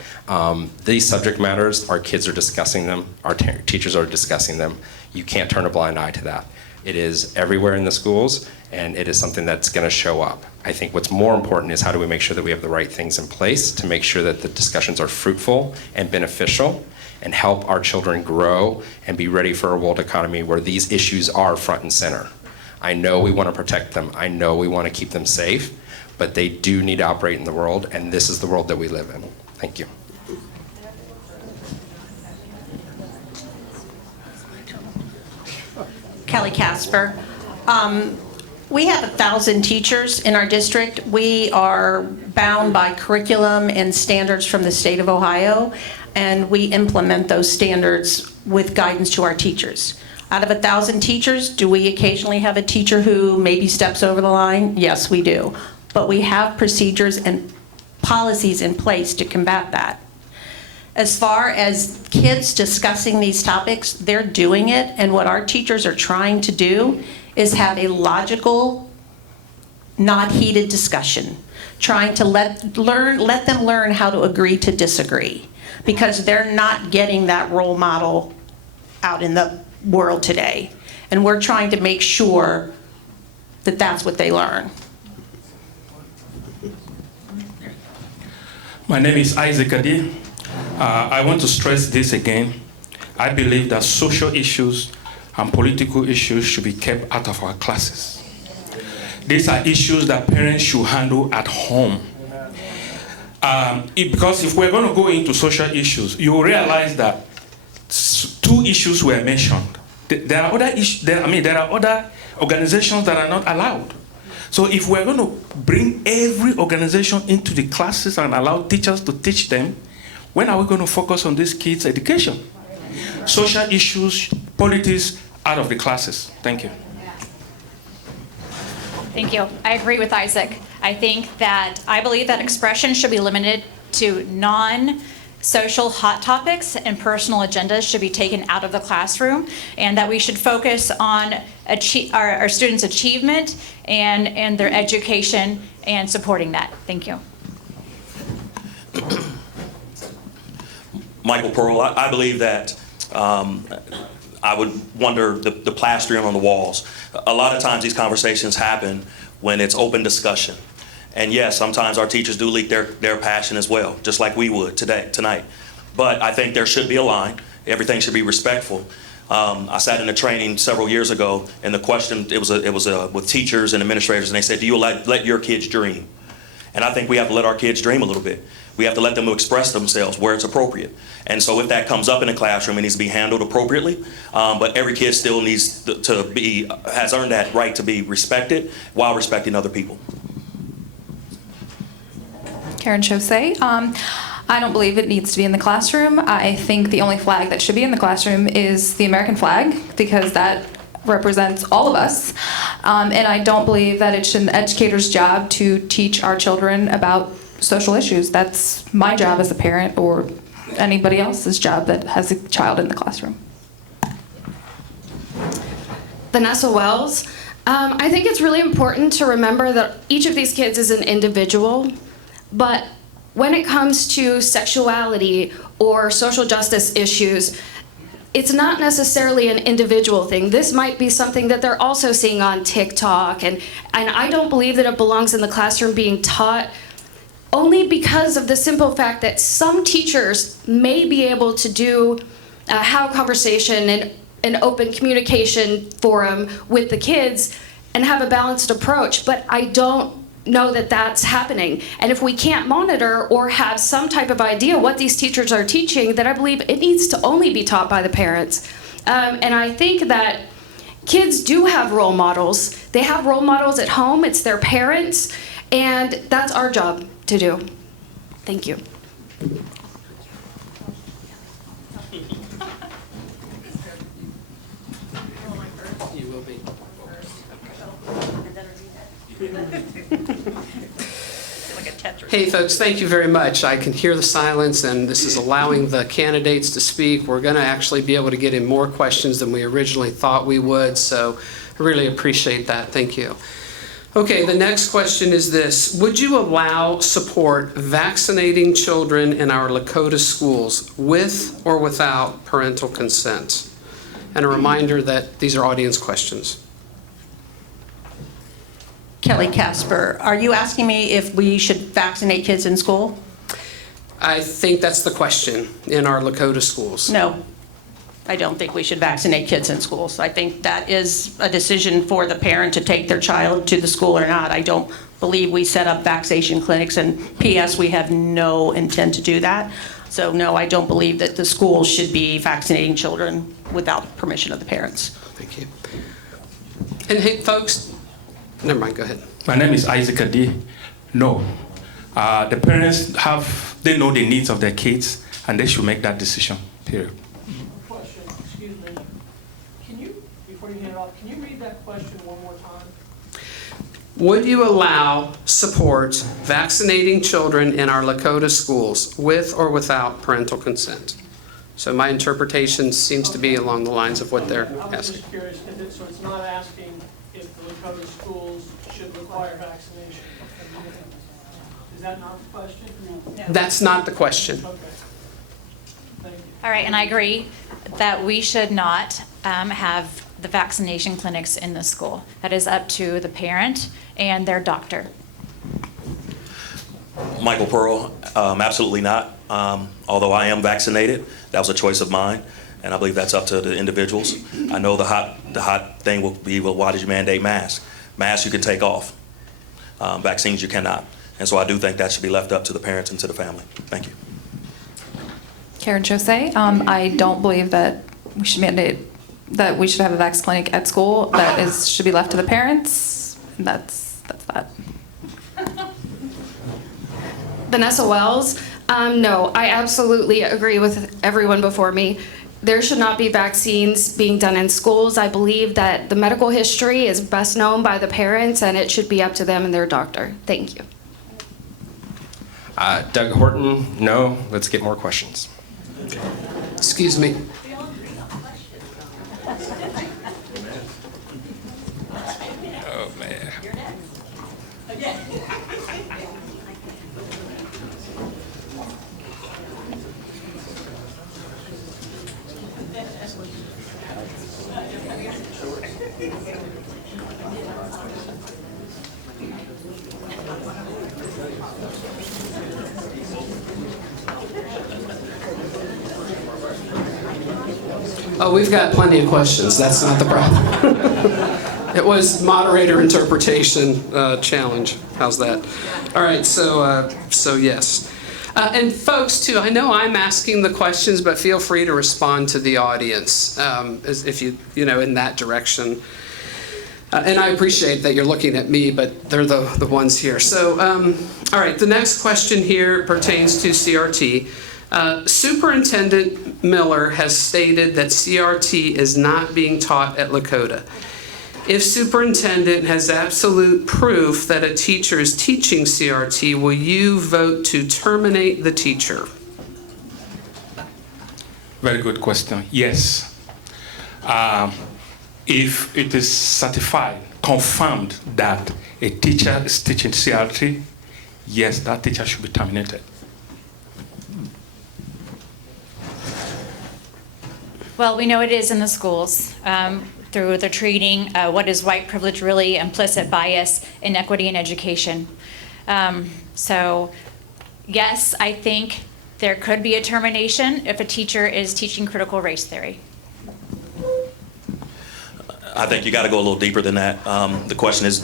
These subject matters, our kids are discussing them, our teachers are discussing them. You can't turn a blind eye to that. It is everywhere in the schools, and it is something that's going to show up. I think what's more important is how do we make sure that we have the right things in place to make sure that the discussions are fruitful and beneficial and help our children grow and be ready for a world economy where these issues are front and center. I know we want to protect them. I know we want to keep them safe, but they do need to operate in the world, and this is the world that we live in. Thank you. Kelly Casper. We have 1,000 teachers in our district. We are bound by curriculum and standards from the state of Ohio, and we implement those standards with guidance to our teachers. Out of 1,000 teachers, do we occasionally have a teacher who maybe steps over the line? Yes, we do. But we have procedures and policies in place to combat that. As far as kids discussing these topics, they're doing it, and what our teachers are trying to do is have a logical, not heated discussion, trying to let them learn how to agree to disagree, because they're not getting that role model out in the world today. And we're trying to make sure that that's what they learn. My name is Isaac Adi. I want to stress this again. I believe that social issues and political issues should be kept out of our classes. These are issues that parents should handle at home. Because if we're going to go into social issues, you will realize that 2 issues were mentioned. There are other organizations that are not allowed. So if we're going to bring every organization into the classes and allow teachers to teach them, when are we going to focus on these kids' education? Social issues, politics, out of the classes. Thank you. Thank you. I agree with Isaac. I believe that expression should be limited to non-social hot topics, and personal agendas should be taken out of the classroom, and that we should focus on our students' achievement and their education and supporting that. Thank you. Michael Pearl, I believe that I would wonder the plastering on the walls. A lot of times these conversations happen when it's open discussion. And yes, sometimes our teachers do leak their passion as well, just like we would tonight. But I think there should be a line. Everything should be respectful. I sat in a training several years ago, and the question, it was with teachers and administrators, and they said, do you let your kids dream? And I think we have to let our kids dream a little bit. We have to let them express themselves where it's appropriate. And so if that comes up in the classroom, it needs to be handled appropriately. But every kid still needs has earned that right to be respected while respecting other people. Karen Chaussee. I don't believe it needs to be in the classroom. I think the only flag that should be in the classroom is the American flag, because that represents all of us. And I don't believe that it's an educator's job to teach our children about social issues. That's my job as a parent, or anybody else's job that has a child in the classroom. Vanessa Wells. I think it's really important to remember that each of these kids is an individual, but when it comes to sexuality or social justice issues, it's not necessarily an individual thing. This might be something that they're also seeing on TikTok, and I don't believe that it belongs in the classroom being taught, only because of the simple fact that some teachers may be able to have a conversation and an open communication forum with the kids and have a balanced approach, but I don't know that that's happening. And if we can't monitor or have some type of idea what these teachers are teaching, then I believe it needs to only be taught by the parents. And I think that kids do have role models. They have role models at home. It's their parents, and that's our job to do. Thank you. You will be. Hey folks, thank you very much. I can hear the silence, and this is allowing the candidates to speak. We're going to actually be able to get in more questions than we originally thought we would, so I really appreciate that. Thank you. Okay, the next question is this. Would you allow support vaccinating children in our Lakota schools with or without parental consent? And a reminder that these are audience questions. Kelly Casper, are you asking me if we should vaccinate kids in school? I think that's the question in our Lakota schools. No, I don't think we should vaccinate kids in schools. I think that is a decision for the parent to take their child to the school or not. I don't believe we set up vaccination clinics, and P.S., we have no intent to do that. So no, I don't believe that the schools should be vaccinating children without permission of the parents. Thank you. And hey, folks, never mind, go ahead. My name is Isaac Adi. No. The parents they know the needs of their kids, and they should make that decision, period. Question, excuse me. Can you, before you hand it off, can you read that question one more time? Would you allow support vaccinating children in our Lakota schools with or without parental consent? So my interpretation seems to be along the lines of what they're I was asking. just curious, so it's not asking if the Lakota schools should require vaccination? Is that not the question? No. That's not the question. Okay. Thank you. All right, and I agree that we should not have the vaccination clinics in the school. That is up to the parent and their doctor. Michael Pearl, absolutely not. Although I am vaccinated, that was a choice of mine, and I believe that's up to the individuals. I know the hot thing will be, well, why did you mandate masks? Masks you can take off. Vaccines you cannot. And so I do think that should be left up to the parents and to the family. Thank you. Karen Chaussee. I don't believe that we should mandate that we should have a vax clinic at school. That should be left to the parents. And that's that. Vanessa Wells. No, I absolutely agree with everyone before me. There should not be vaccines being done in schools. I believe that the medical history is best known by the parents, and it should be up to them and their doctor. Thank you. Doug Horton, no. Let's get more questions. Excuse me. Oh, man. Oh, we've got plenty of questions. That's not the problem. It was moderator interpretation challenge. How's that? All right, so yes. And folks, too, I know I'm asking the questions, but feel free to respond to the audience if you know, in that direction. And I appreciate that you're looking at me, but they're the ones here. So, all right, the next question here pertains to CRT. Superintendent Miller has stated that CRT is not being taught at Lakota. If superintendent has absolute proof that a teacher is teaching CRT, will you vote to terminate the teacher? Very good question. Yes. If it is certified, confirmed that a teacher is teaching CRT, yes, that teacher should be terminated. Well, we know it is in the schools through the training, what is white privilege really, implicit bias, inequity in education. So yes, I think there could be a termination if a teacher is teaching critical race theory. I think you got to go a little deeper than that. The question is,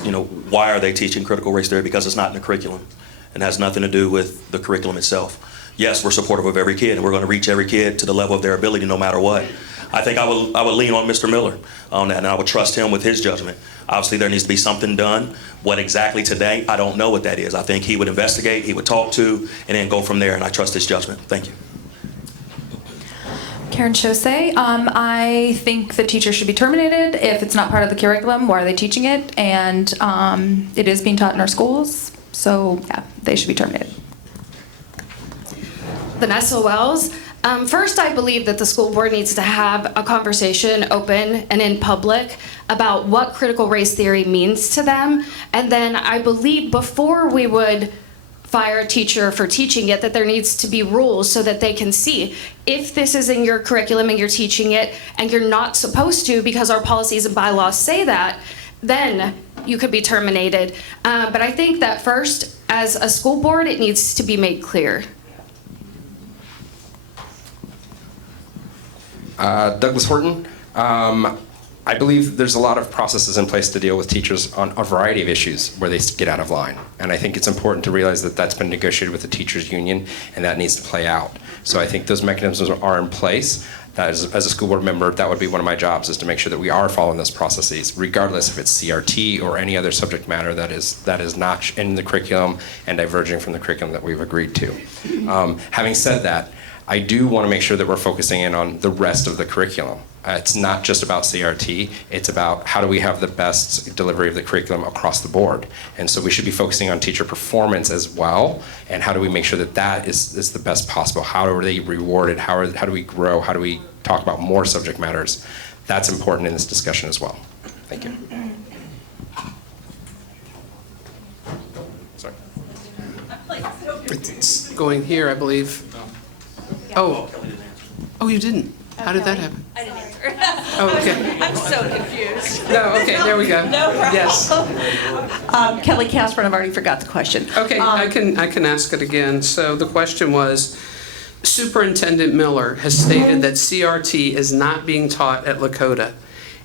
why are they teaching critical race theory? Because it's not in the curriculum and has nothing to do with the curriculum itself. Yes, we're supportive of every kid, and we're going to reach every kid to the level of their ability no matter what. I think I would lean on Mr. Miller on that, and I would trust him with his judgment. Obviously, there needs to be something done. What exactly today, I don't know what that is. I think he would investigate, he would talk to, and then go from there, and I trust his judgment. Thank you. Karen Chose, I think the teacher should be terminated. If it's not part of the curriculum, why are they teaching it? And it is being taught in our schools, so yeah, they should be terminated. Vanessa Wells. First, I believe that the school board needs to have a conversation open and in public about what critical race theory means to them. And then I believe before we would fire a teacher for teaching it, that there needs to be rules so that they can see if this is in your curriculum and you're teaching it and you're not supposed to because our policies and bylaws say that, then you could be terminated. But I think that first, as a school board, it needs to be made clear. Douglas Horton. I believe there's a lot of processes in place to deal with teachers on a variety of issues where they get out of line. And I think it's important to realize that that's been negotiated with the teachers union and that needs to play out. So I think those mechanisms are in place. That as a school board member, that would be one of my jobs, is to make sure that we are following those processes, regardless if it's CRT or any other subject matter that is not in the curriculum and diverging from the curriculum that we've agreed to. Having said that, I do want to make sure that we're focusing in on the rest of the curriculum. It's not just about CRT, it's about how do we have the best delivery of the curriculum across the board. And so we should be focusing on teacher performance as well, and how do we make sure that that is the best possible? How are they rewarded? How do we grow? How do we talk about more subject matters? That's important in this discussion as well. Thank you. Sorry. It's going here, I believe. Oh, you didn't? How did that happen? I didn't answer. Oh, okay. I'm so confused. No, okay, there we go. No problem. Yes. Kelly Casper, and I've already forgot the question. Okay, I can ask it again. So the question was, Superintendent Miller has stated that CRT is not being taught at Lakota.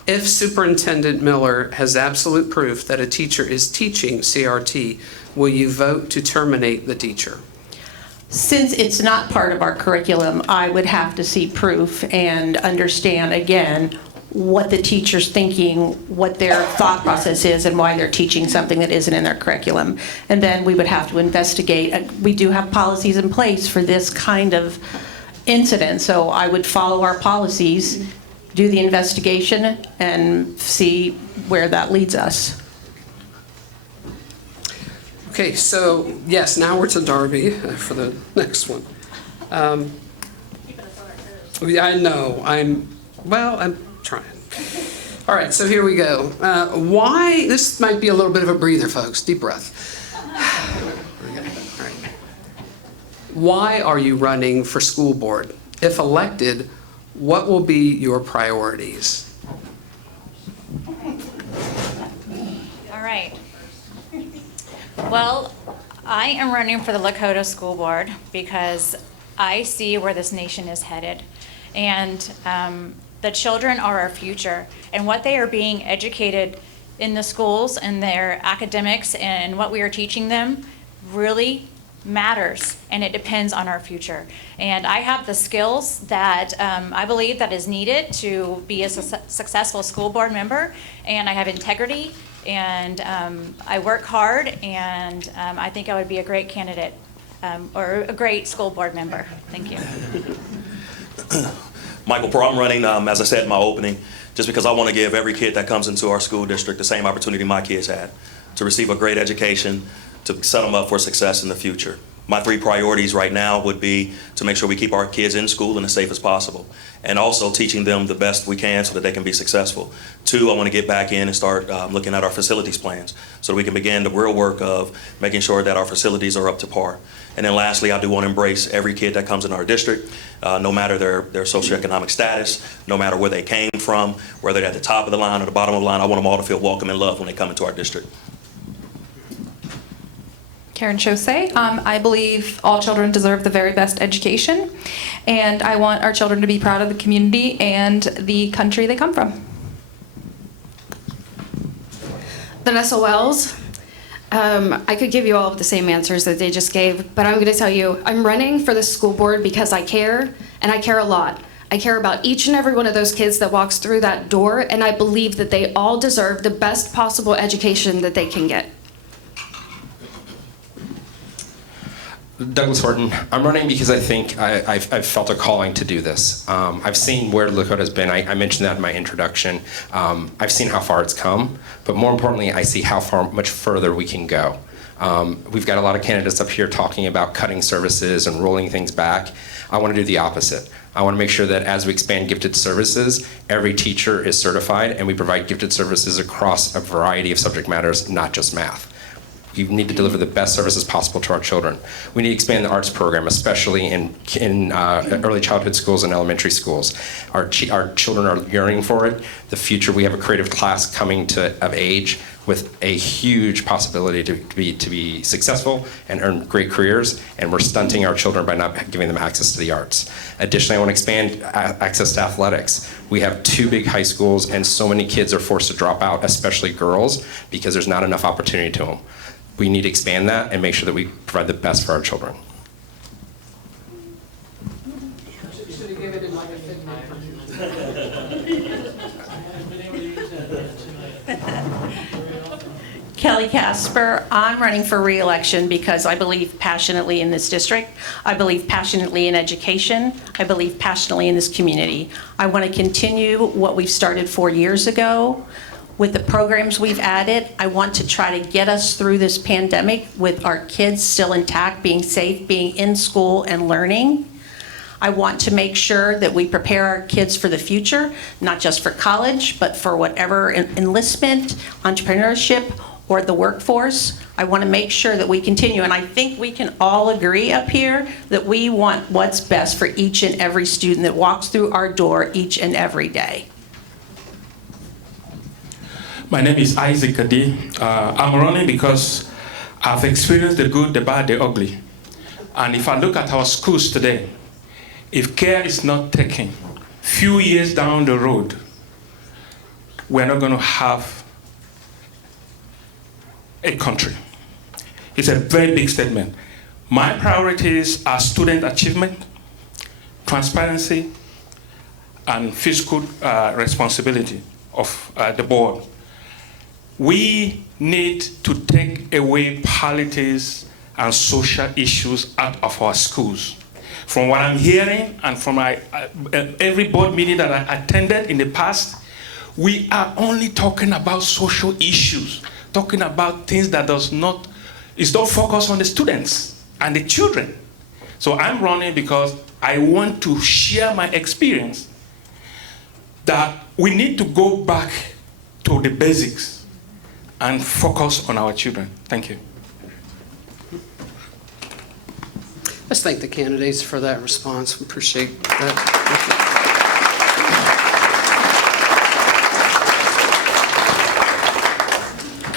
If Superintendent Miller has absolute proof that a teacher is teaching CRT, will you vote to terminate the teacher? Since it's not part of our curriculum, I would have to see proof and understand, again, what the teacher's thinking, what their thought process is, and why they're teaching something that isn't in their curriculum. And then we would have to investigate. We do have policies in place for this kind of incident, so I would follow our policies, do the investigation, and see where that leads us. Okay, so yes, now we're to Darby for the next one. Yeah, I know. I'm trying. All right, so here we go. Why? This might be a little bit of a breather, folks. Deep breath. Okay, all right. Why are you running for school board? If elected, what will be your priorities? All right. Well, I am running for the Lakota School Board because I see where this nation is headed. And the children are our future. And what they are being educated in the schools and their academics and what we are teaching them really matters, and it depends on our future. And I have the skills that I believe that is needed to be a successful school board member, and I have integrity, and I work hard, and I think I would be a great candidate or a great school board member. Thank you. Michael Pearl, I'm running, as I said in my opening, just because I want to give every kid that comes into our school district the same opportunity my kids had, to receive a great education, to set them up for success in the future. My 3 priorities right now would be to make sure we keep our kids in school and as safe as possible, and also teaching them the best we can so that they can be successful. 2, I want to get back in and start looking at our facilities plans so that we can begin the real work of making sure that our facilities are up to par. And then lastly, I do want to embrace every kid that comes in our district, no matter their socioeconomic status, no matter where they came from, whether they're at the top of the line or the bottom of the line. I want them all to feel welcome and loved when they come into our district. Karen Chose. I believe all children deserve the very best education, and I want our children to be proud of the community and the country they come from. Vanessa Wells. I could give you all of the same answers that they just gave, but I'm going to tell you, I'm running for the school board because I care, and I care a lot. I care about each and every one of those kids that walks through that door, and I believe that they all deserve the best possible education that they can get. Douglas Horton. I'm running because I think I've felt a calling to do this. I've seen where Lakota's been. I mentioned that in my introduction. I've seen how far it's come, but more importantly, I see how much further we can go. We've got a lot of candidates up here talking about cutting services and rolling things back. I want to do the opposite. I want to make sure that as we expand gifted services, every teacher is certified, and we provide gifted services across a variety of subject matters, not just math. We need to deliver the best services possible to our children. We need to expand the arts program, especially in early childhood schools and elementary schools. Our children are yearning for it. The future, we have a creative class coming of age with a huge possibility to be successful and earn great careers, and we're stunting our children by not giving them access to the arts. Additionally, I want to expand access to athletics. We have 2 big high schools, and so many kids are forced to drop out, especially girls, because there's not enough opportunity to them. We need to expand that and make sure that we provide the best for our children. Kelly Casper, I'm running for re-election because I believe passionately in this district. I believe passionately in education. I believe passionately in this community. I want to continue what we've started 4 years ago. With the programs we've added, I want to try to get us through this pandemic with our kids still intact, being safe, being in school and learning. I want to make sure that we prepare our kids for the future, not just for college, but for whatever enlistment, entrepreneurship, or the workforce. I want to make sure that we continue, and I think we can all agree up here that we want what's best for each and every student that walks through our door each and every day. My name is Isaac Adi. I'm running because I've experienced the good, the bad, the ugly. And if I look at our schools today, if care is not taken, few years down the road, we're not going to have a country. It's a very big statement. My priorities are student achievement, transparency, and fiscal responsibility of the board. We need to take away politics and social issues out of our schools. From what I'm hearing and from every board meeting that I attended in the past, we are only talking about social issues, talking about things that is not focused on the students and the children. So I'm running because I want to share my experience that we need to go back to the basics and focus on our children. Thank you. Let's thank the candidates for that response. We appreciate that.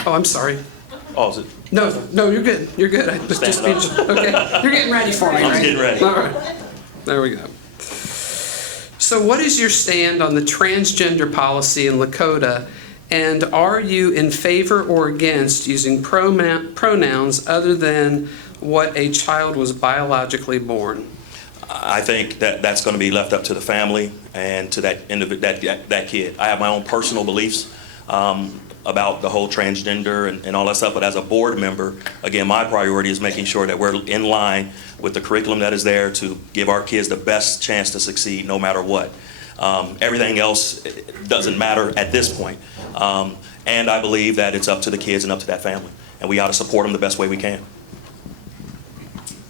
Oh, I'm sorry. Oh, is it? No, you're good. You're good. I was just being, okay. You're getting ready for me, I was right? getting ready. All right. There we go. So what is your stand on the transgender policy in Lakota? And are you in favor or against using pronouns other than what a child was biologically born? I think that that's going to be left up to the family and to that kid. I have my own personal beliefs about the whole transgender and all that stuff, but as a board member, again, my priority is making sure that we're in line with the curriculum that is there to give our kids the best chance to succeed no matter what. Everything else doesn't matter at this point. And I believe that it's up to the kids and up to that family, and we ought to support them the best way we can.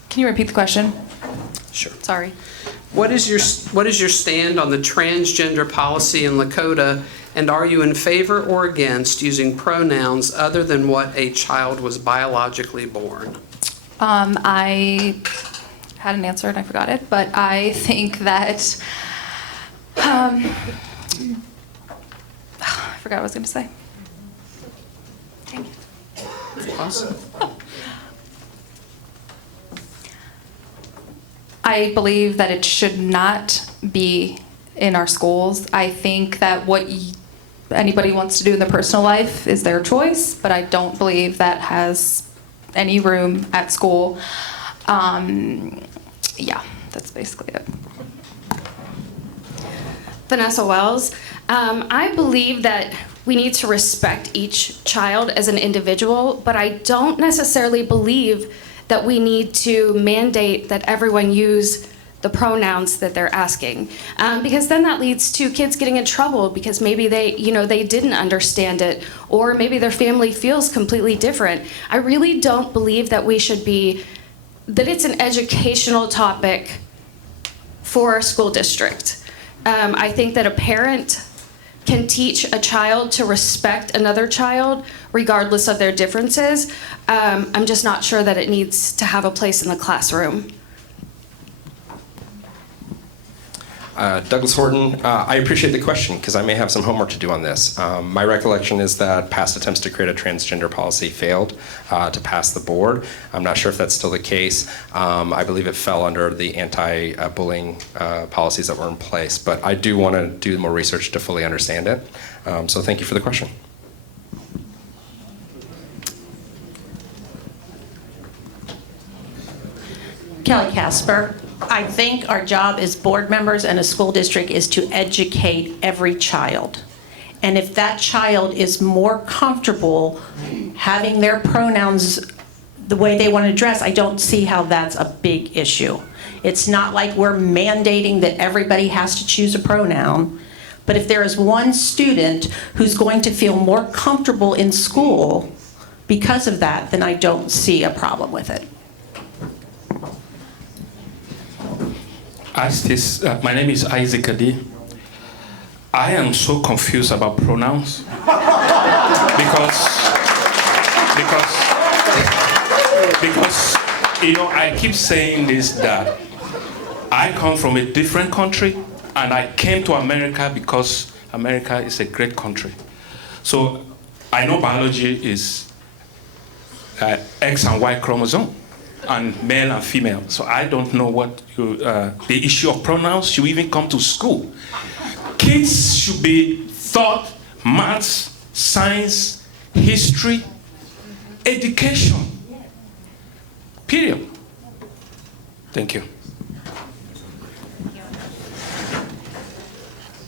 Can you repeat the question? Sure. Sorry. What is your stand on the transgender policy in Lakota, and are you in favor or against using pronouns other than what a child was biologically born? I had an answer and I forgot it, but I think that I forgot what I was going to say. Dang it. Awesome. I believe that it should not be in our schools. I think that what anybody wants to do in their personal life is their choice, but I don't believe that has any room at school. Yeah, that's basically it. Vanessa Wells. I believe that we need to respect each child as an individual, but I don't necessarily believe that we need to mandate that everyone use the pronouns that they're asking, because then that leads to kids getting in trouble because maybe they didn't understand it, or maybe their family feels completely different. I really don't believe that that it's an educational topic for our school district. I think that a parent can teach a child to respect another child regardless of their differences. I'm just not sure that it needs to have a place in the classroom. Douglas Horton, I appreciate the question because I may have some homework to do on this. My recollection is that past attempts to create a transgender policy failed to pass the board. I'm not sure if that's still the case. I believe it fell under the anti-bullying policies that were in place, but I do want to do more research to fully understand it. So thank you for the question. Kelly Casper. I think our job as board members and a school district is to educate every child. And if that child is more comfortable having their pronouns the way they want to dress, I don't see how that's a big issue. It's not like we're mandating that everybody has to choose a pronoun. But if there is one student who's going to feel more comfortable in school because of that, then I don't see a problem with it. My name is Isaac Adi. I am so confused about pronouns because I keep saying this, that I come from a different country and I came to America because America is a great country. So I know biology is X and Y chromosome, and male and female. So I don't know what the issue of pronouns should even come to school. Kids should be taught maths, science, history, education. Period. Thank you.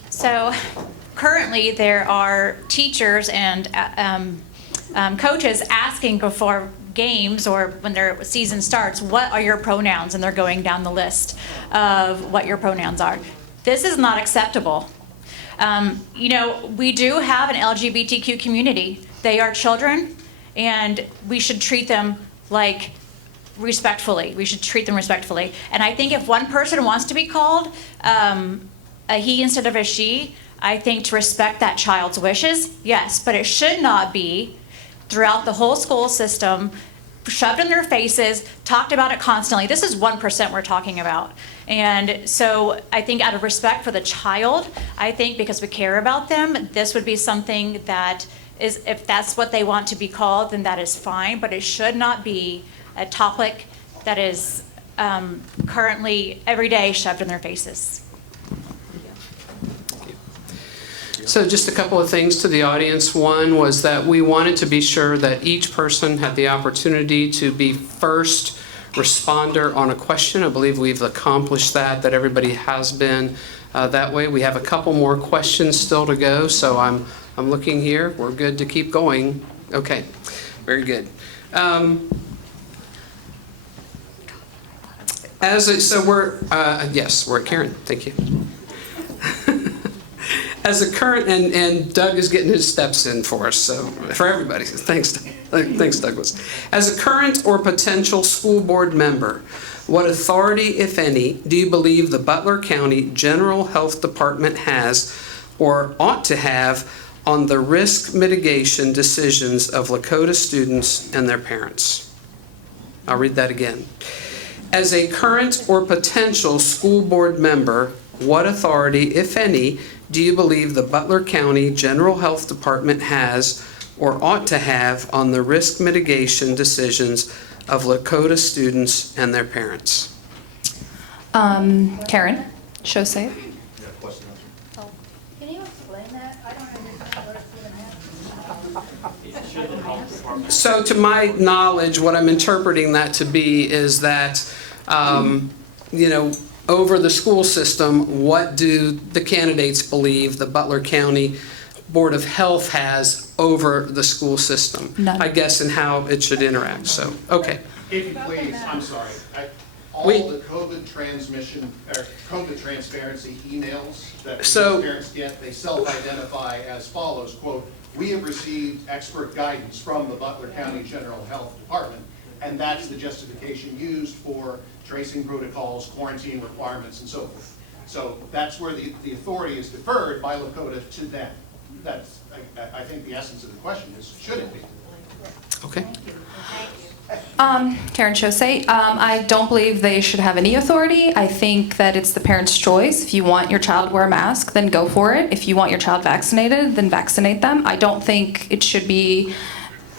So currently there are teachers and coaches asking before games or when their season starts, what are your pronouns? And they're going down the list of what your pronouns are. This is not acceptable. We do have an LGBTQ community. They are children, and we should treat them like respectfully. We should treat them respectfully. And I think if one person wants to be called a he instead of a she, I think to respect that child's wishes, yes, but it should not be throughout the whole school system, shoved in their faces, talked about it constantly. This is 1% we're talking about. And so I think out of respect for the child, I think because we care about them, this would be something that is if that's what they want to be called, then that is fine, but it should not be a topic that is currently every day shoved in their faces. So just a couple of things to the audience. One was that we wanted to be sure that each person had the opportunity to be first responder on a question. I believe we've accomplished that everybody has been that way. We have a couple more questions still to go, so I'm looking here. We're good to keep going. Okay, very good. Yes, we're at Karen. Thank you. As a current, and Doug is getting his steps in for us, so for everybody. Thanks, Douglas. As a current or potential school board member, what authority, if any, do you believe the Butler County General Health Department has or ought to have on the risk mitigation decisions of Lakota students and their parents? I'll read that again. As a current or potential school board member, what authority, if any, do you believe the Butler County General Health Department has or ought to have on the risk mitigation decisions of Lakota students and their parents? Karen Shosay. Can you explain that? I don't understand what's even happening. So to my knowledge, what I'm interpreting that to be is that, over the school system, what do the candidates believe the Butler County Board of Health has over the school system? None. I guess, and how it should interact, so, okay. If you please, I'm sorry. All the COVID transparency emails that parents get, they self-identify as follows, quote, "We have received expert guidance from the Butler County General Health Department," and that's the justification used for tracing protocols, quarantine requirements, and so forth. So that's where the authority is deferred by Lakota to them. That's, I think the essence of the question is, should it be? Okay. Karen Shosay, I don't believe they should have any authority. I think that it's the parent's choice. If you want your child to wear a mask, then go for it. If you want your child vaccinated, then vaccinate them. I don't think it should be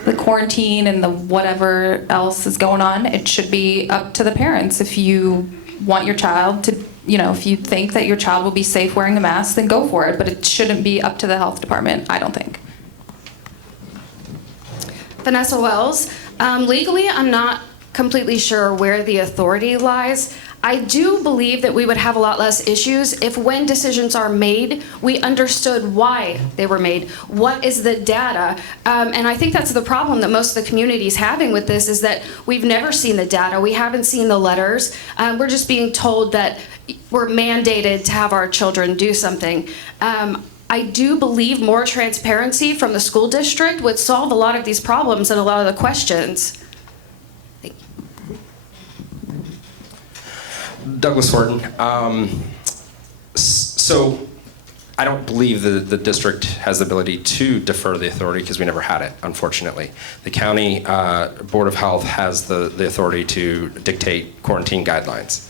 the quarantine and the whatever else is going on. It should be up to the parents. If you want your child to, if you think that your child will be safe wearing a mask, then go for it. But it shouldn't be up to the health department, I don't think. Vanessa Wells. Legally, I'm not completely sure where the authority lies. I do believe that we would have a lot less issues if when decisions are made, we understood why they were made. What is the data? And I think that's the problem that most of the community is having with this, is that we've never seen the data. We haven't seen the letters. We're just being told that we're mandated to have our children do something. I do believe more transparency from the school district would solve a lot of these problems and a lot of the questions. Douglas Horton. So I don't believe the district has the ability to defer the authority because we never had it, unfortunately. The county Board of Health has the authority to dictate quarantine guidelines.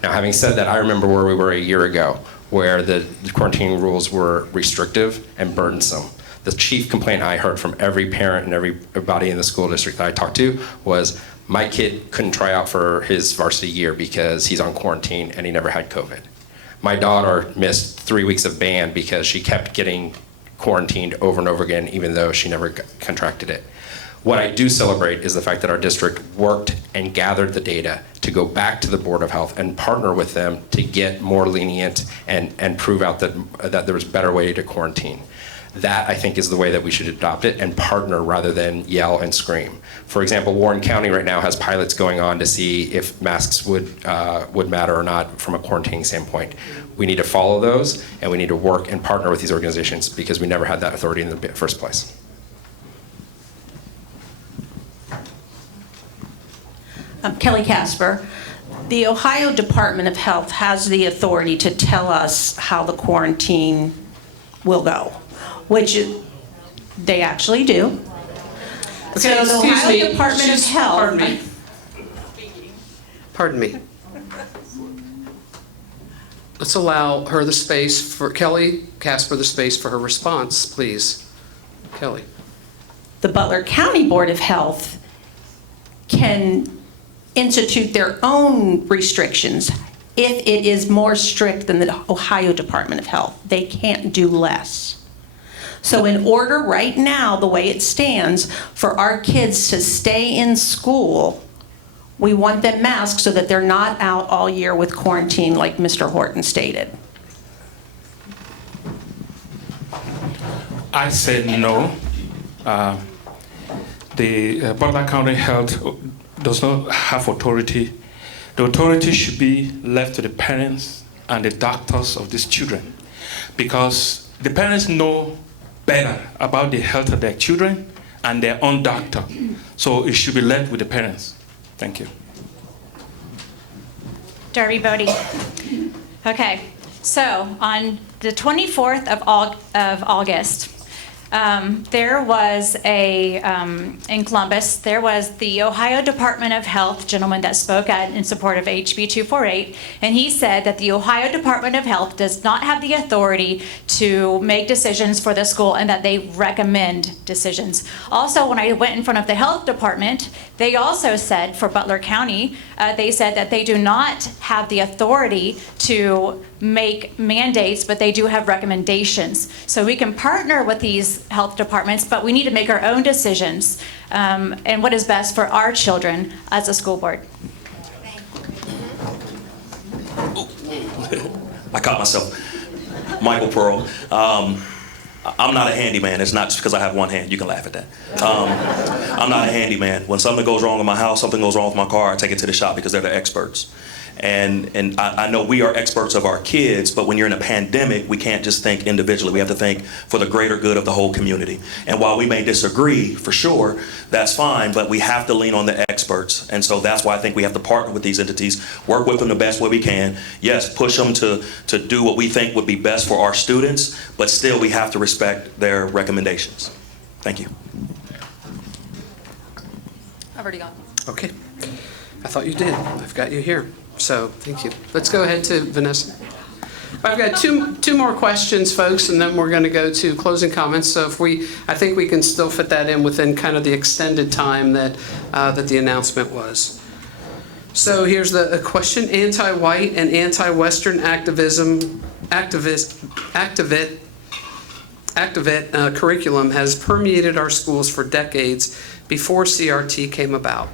Now, having said that, I remember where we were a year ago, where the quarantine rules were restrictive and burdensome. The chief complaint I heard from every parent and everybody in the school district that I talked to was, my kid couldn't try out for his varsity year because he's on quarantine and he never had COVID. My daughter missed 3 weeks of band because she kept getting quarantined over and over again, even though she never contracted it. What I do celebrate is the fact that our district worked and gathered the data to go back to the Board of Health and partner with them to get more lenient and prove out that there was a better way to quarantine. That, I think, is the way that we should adopt it and partner rather than yell and scream. For example, Warren County right now has pilots going on to see if masks would matter or not from a quarantining standpoint. We need to follow those, and we need to work and partner with these organizations because we never had that authority in the first place. Kelly Casper. The Ohio Department of Health has the authority to tell us how the quarantine will go, which they actually do. Okay, so the excuse Ohio me. Department of Health. Pardon me. Let's allow her the space for Kelly Casper the space for her response, please. Kelly. The Butler County Board of Health can institute their own restrictions if it is more strict than the Ohio Department of Health. They can't do less. So in order right now, the way it stands, for our kids to stay in school, we want them masked so that they're not out all year with quarantine like Mr. Horton stated. I said no. The Butler County Health does not have authority. The authority should be left to the parents and the doctors of these children, because the parents know better about the health of their children and their own doctor. So it should be left with the parents. Thank you. Darby Bodie. Okay, so on the 24th of August, there was in Columbus, there was the Ohio Department of Health gentleman that spoke out in support of HB 248, and he said that the Ohio Department of Health does not have the authority to make decisions for the school and that they recommend decisions. Also, when I went in front of the health department, they also said for Butler County, they said that they do not have the authority to make mandates, but they do have recommendations. So we can partner with these health departments, but we need to make our own decisions and what is best for our children as a school board. I caught myself. Michael Pearl. I'm not a handyman. It's not just because I have one hand. You can laugh at that. I'm not a handyman. When something goes wrong in my house, something goes wrong with my car, I take it to the shop because they're the experts. And I know we are experts of our kids, but when you're in a pandemic, we can't just think individually. We have to think for the greater good of the whole community. And while we may disagree, for sure, that's fine, but we have to lean on the experts. And so that's why I think we have to partner with these entities, work with them the best way we can. Yes, push them to do what we think would be best for our students, but still we have to respect their recommendations. Thank you. I've already gone. Okay. I thought you did. I've got you here. So, thank you. Let's go ahead to Vanessa. I've got two more questions, folks, and then we're going to go to closing comments. So I think we can still fit that in within kind of the extended time that the announcement was. So here's the question. Anti-white and anti-Western activist curriculum has permeated our schools for decades before CRT came about.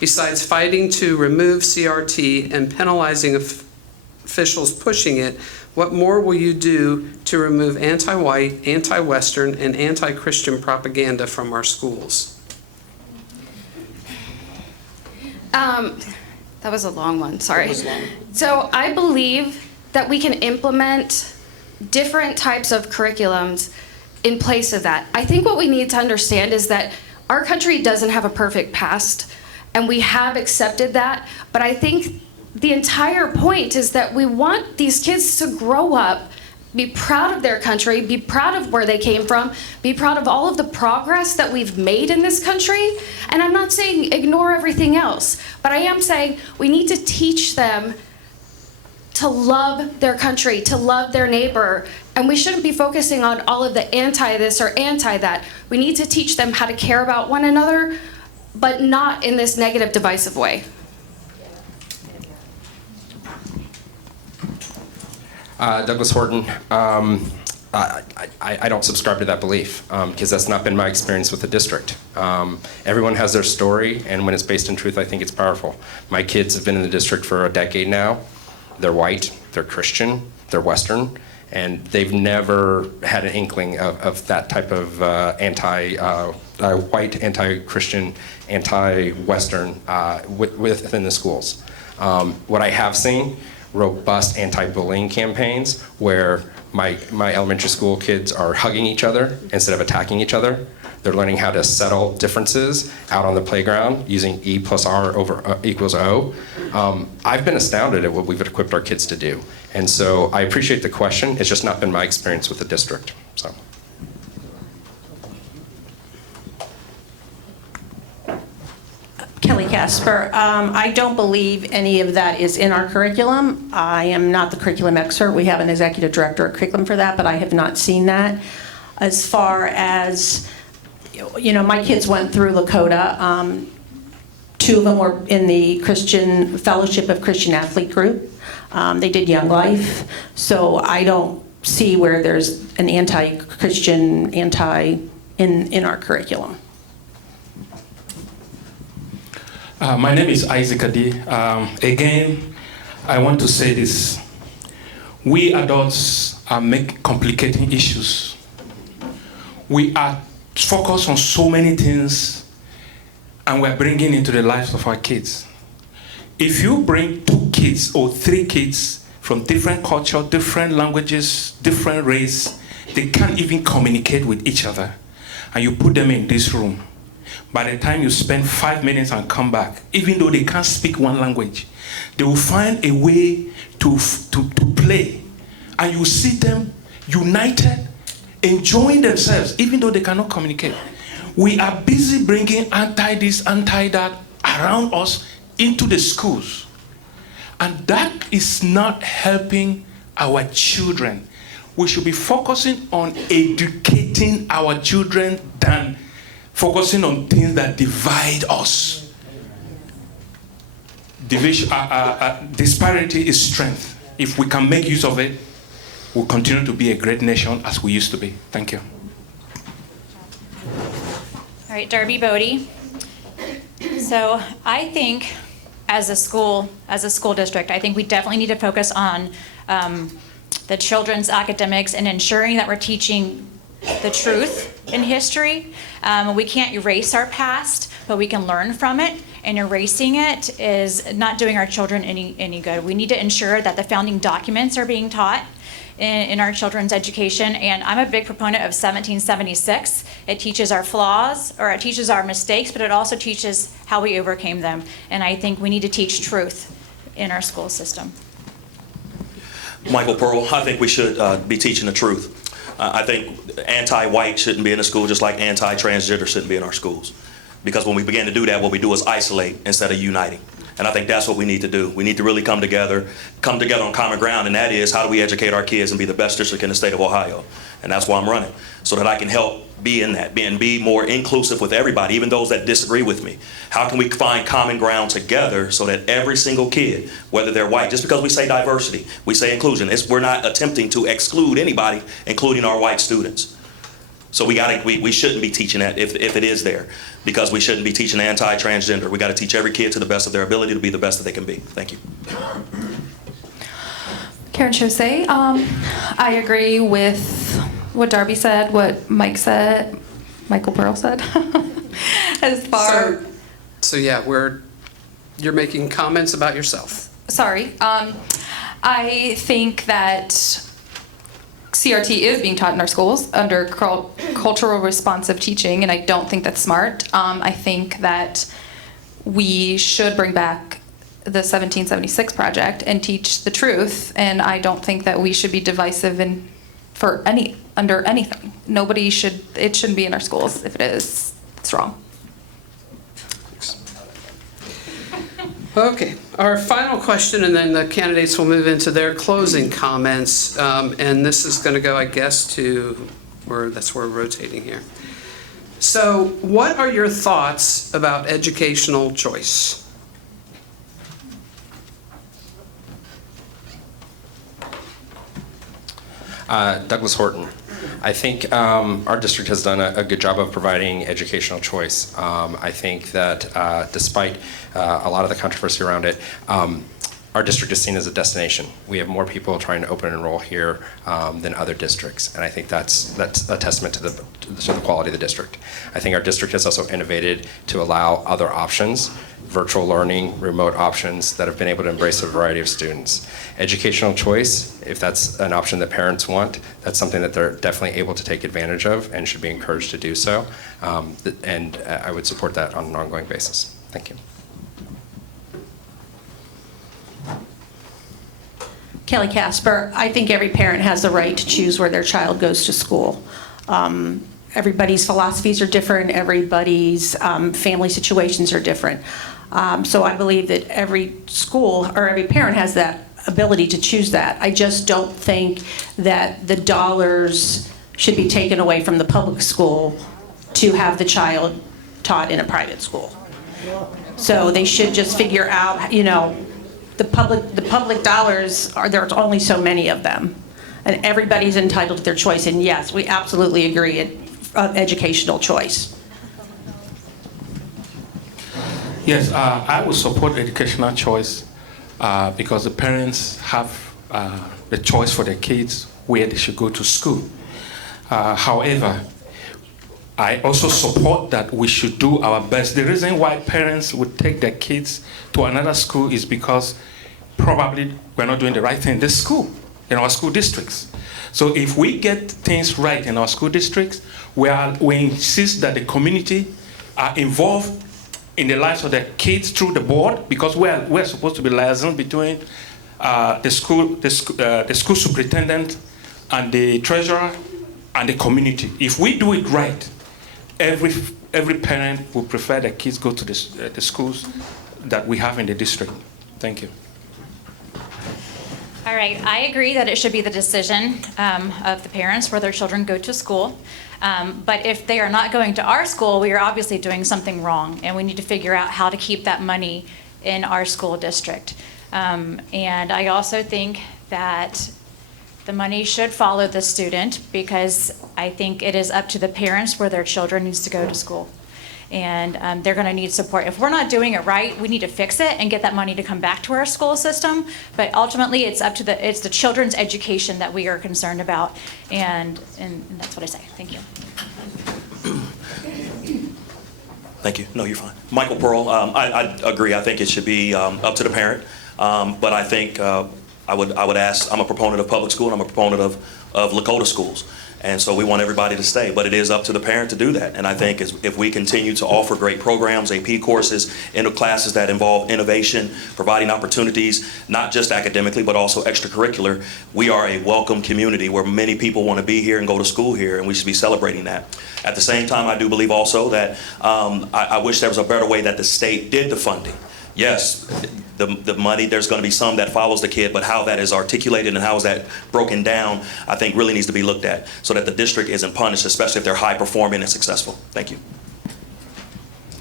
Besides fighting to remove CRT and penalizing officials pushing it, what more will you do to remove anti-white, anti-Western, and anti-Christian propaganda from our schools? That was a long one, sorry. So I believe that we can implement different types of curriculums in place of that. I think what we need to understand is that our country doesn't have a perfect past, and we have accepted that, but I think the entire point is that we want these kids to grow up, be proud of their country, be proud of where they came from, be proud of all of the progress that we've made in this country. And I'm not saying ignore everything else, but I am saying we need to teach them to love their country, to love their neighbor, and we shouldn't be focusing on all of the anti-this or anti-that. We need to teach them how to care about one another, but not in this negative, divisive way. Douglas Horton. I don't subscribe to that belief because that's not been my experience with the district. Everyone has their story, and when it's based in truth, I think it's powerful. My kids have been in the district for a decade now. They're white, they're Christian, they're Western, and they've never had an inkling of that type of white, anti-Christian, anti-Western within the schools. What I have seen, robust anti-bullying campaigns where my elementary school kids are hugging each other instead of attacking each other. They're learning how to settle differences out on the playground using E plus R equals O. I've been astounded at what we've equipped our kids to do. And so I appreciate the question. It's just not been my experience with the district. So. Kelly Casper, I don't believe any of that is in our curriculum. I am not the curriculum expert. We have an executive director of curriculum for that, but I have not seen that. As far as you know, my kids went through Lakota. 2 of them were in the Christian Fellowship of Christian Athlete group. They did Young Life. So I don't see where there's an anti-Christian, in our curriculum. My name is Isaac Adi. Again, I want to say this. We adults are complicating issues. We are focused on so many things, and we're bringing into the lives of our kids. If you bring 2 kids or 3 kids from different culture, different languages, different race, they can't even communicate with each other, and you put them in this room, by the time you spend 5 minutes and come back, even though they can't speak one language, they will find a way to play, and you see them united, enjoying themselves, even though they cannot communicate. We are busy bringing anti-this, anti-that around us into the schools. And that is not helping our children. We should be focusing on educating our children than focusing on things that divide us. Disparity is strength. If we can make use of it, we'll continue to be a great nation as we used to be. Thank you. All right, Darby Bodie. So I think as a school district, I think we definitely need to focus on the children's academics and ensuring that we're teaching the truth in history. We can't erase our past, but we can learn from it, and erasing it is not doing our children any good. We need to ensure that the founding documents are being taught in our children's education, and I'm a big proponent of 1776. It teaches our flaws, or it teaches our mistakes, but it also teaches how we overcame them. And I think we need to teach truth in our school system. Michael Pearl, I think we should be teaching the truth. I think anti-white shouldn't be in the school, just like anti-transgender shouldn't be in our schools. Because when we begin to do that, what we do is isolate instead of uniting. And I think that's what we need to do. We need to really come together on common ground, and that is, how do we educate our kids and be the best district in the state of Ohio? And that's why I'm running, so that I can help be in that, and be more inclusive with everybody, even those that disagree with me. How can we find common ground together so that every single kid, whether they're white, just because we say diversity, we say inclusion, we're not attempting to exclude anybody, including our white students. So we shouldn't be teaching that if it is there, because we shouldn't be teaching anti-transgender. We got to teach every kid to the best of their ability to be the best that they can be. Thank you. Karen Chose, I agree with what Darby said, what Mike said, Michael Pearl said. As far so yeah, you're making comments about yourself. Sorry, I think that CRT is being taught in our schools under cultural responsive teaching, and I don't think that's smart. I think that we should bring back the 1776 project and teach the truth, and I don't think that we should be divisive under anything. It shouldn't be in our schools. If it is, it's wrong. Okay, our final question, and then the candidates will move into their closing comments. And this is going to go, I guess, that's where we're rotating here. So, what are your thoughts about educational choice? Douglas Horton. I think our district has done a good job of providing educational choice. I think that despite a lot of the controversy around it, our district is seen as a destination. We have more people trying to open and enroll here than other districts, and I think that's a testament to the quality of the district. I think our district has also innovated to allow other options, virtual learning, remote options that have been able to embrace a variety of students. Educational choice, if that's an option that parents want, that's something that they're definitely able to take advantage of and should be encouraged to do so. And I would support that on an ongoing basis. Thank you. Kelly Casper, I think every parent has the right to choose where their child goes to school. Everybody's philosophies are different, everybody's family situations are different. So I believe that every school or every parent has that ability to choose that. I just don't think that the dollars should be taken away from the public school to have the child taught in a private school. So they should just figure out, the public dollars, there's only so many of them. And everybody's entitled to their choice. And yes, we absolutely agree, educational choice. Yes, I would support educational choice because the parents have the choice for their kids where they should go to school. However, I also support that we should do our best. The reason why parents would take their kids to another school is because probably we're not doing the right thing in this school, in our school districts. So if we get things right in our school districts, we insist that the community are involved in the lives of their kids through the board, because we're supposed to be liaison between the school superintendent and the treasurer and the community. If we do it right, every parent will prefer their kids go to the schools that we have in the district. Thank you. All right, I agree that it should be the decision of the parents where their children go to school. But if they are not going to our school, we are obviously doing something wrong, and we need to figure out how to keep that money in our school district. And I also think that the money should follow the student, because I think it is up to the parents where their children needs to go to school. And they're going to need support. If we're not doing it right, we need to fix it and get that money to come back to our school system. But ultimately, it's up to it's the children's education that we are concerned about, and that's what I say. Thank you. Thank you. No, you're fine. Michael Pearl, I agree. I think it should be up to the parent. But I think I would ask, I'm a proponent of public school, and I'm a proponent of Lakota schools. And so we want everybody to stay, but it is up to the parent to do that. And I think if we continue to offer great programs, AP courses, classes that involve innovation, providing opportunities, not just academically, but also extracurricular, we are a welcome community where many people want to be here and go to school here, and we should be celebrating that. At the same time, I do believe also that I wish there was a better way that the state did the funding. Yes, the money, there's going to be some that follows the kid, but how that is articulated and how is that broken down, I think really needs to be looked at so that the district isn't punished, especially if they're high performing and successful. Thank you.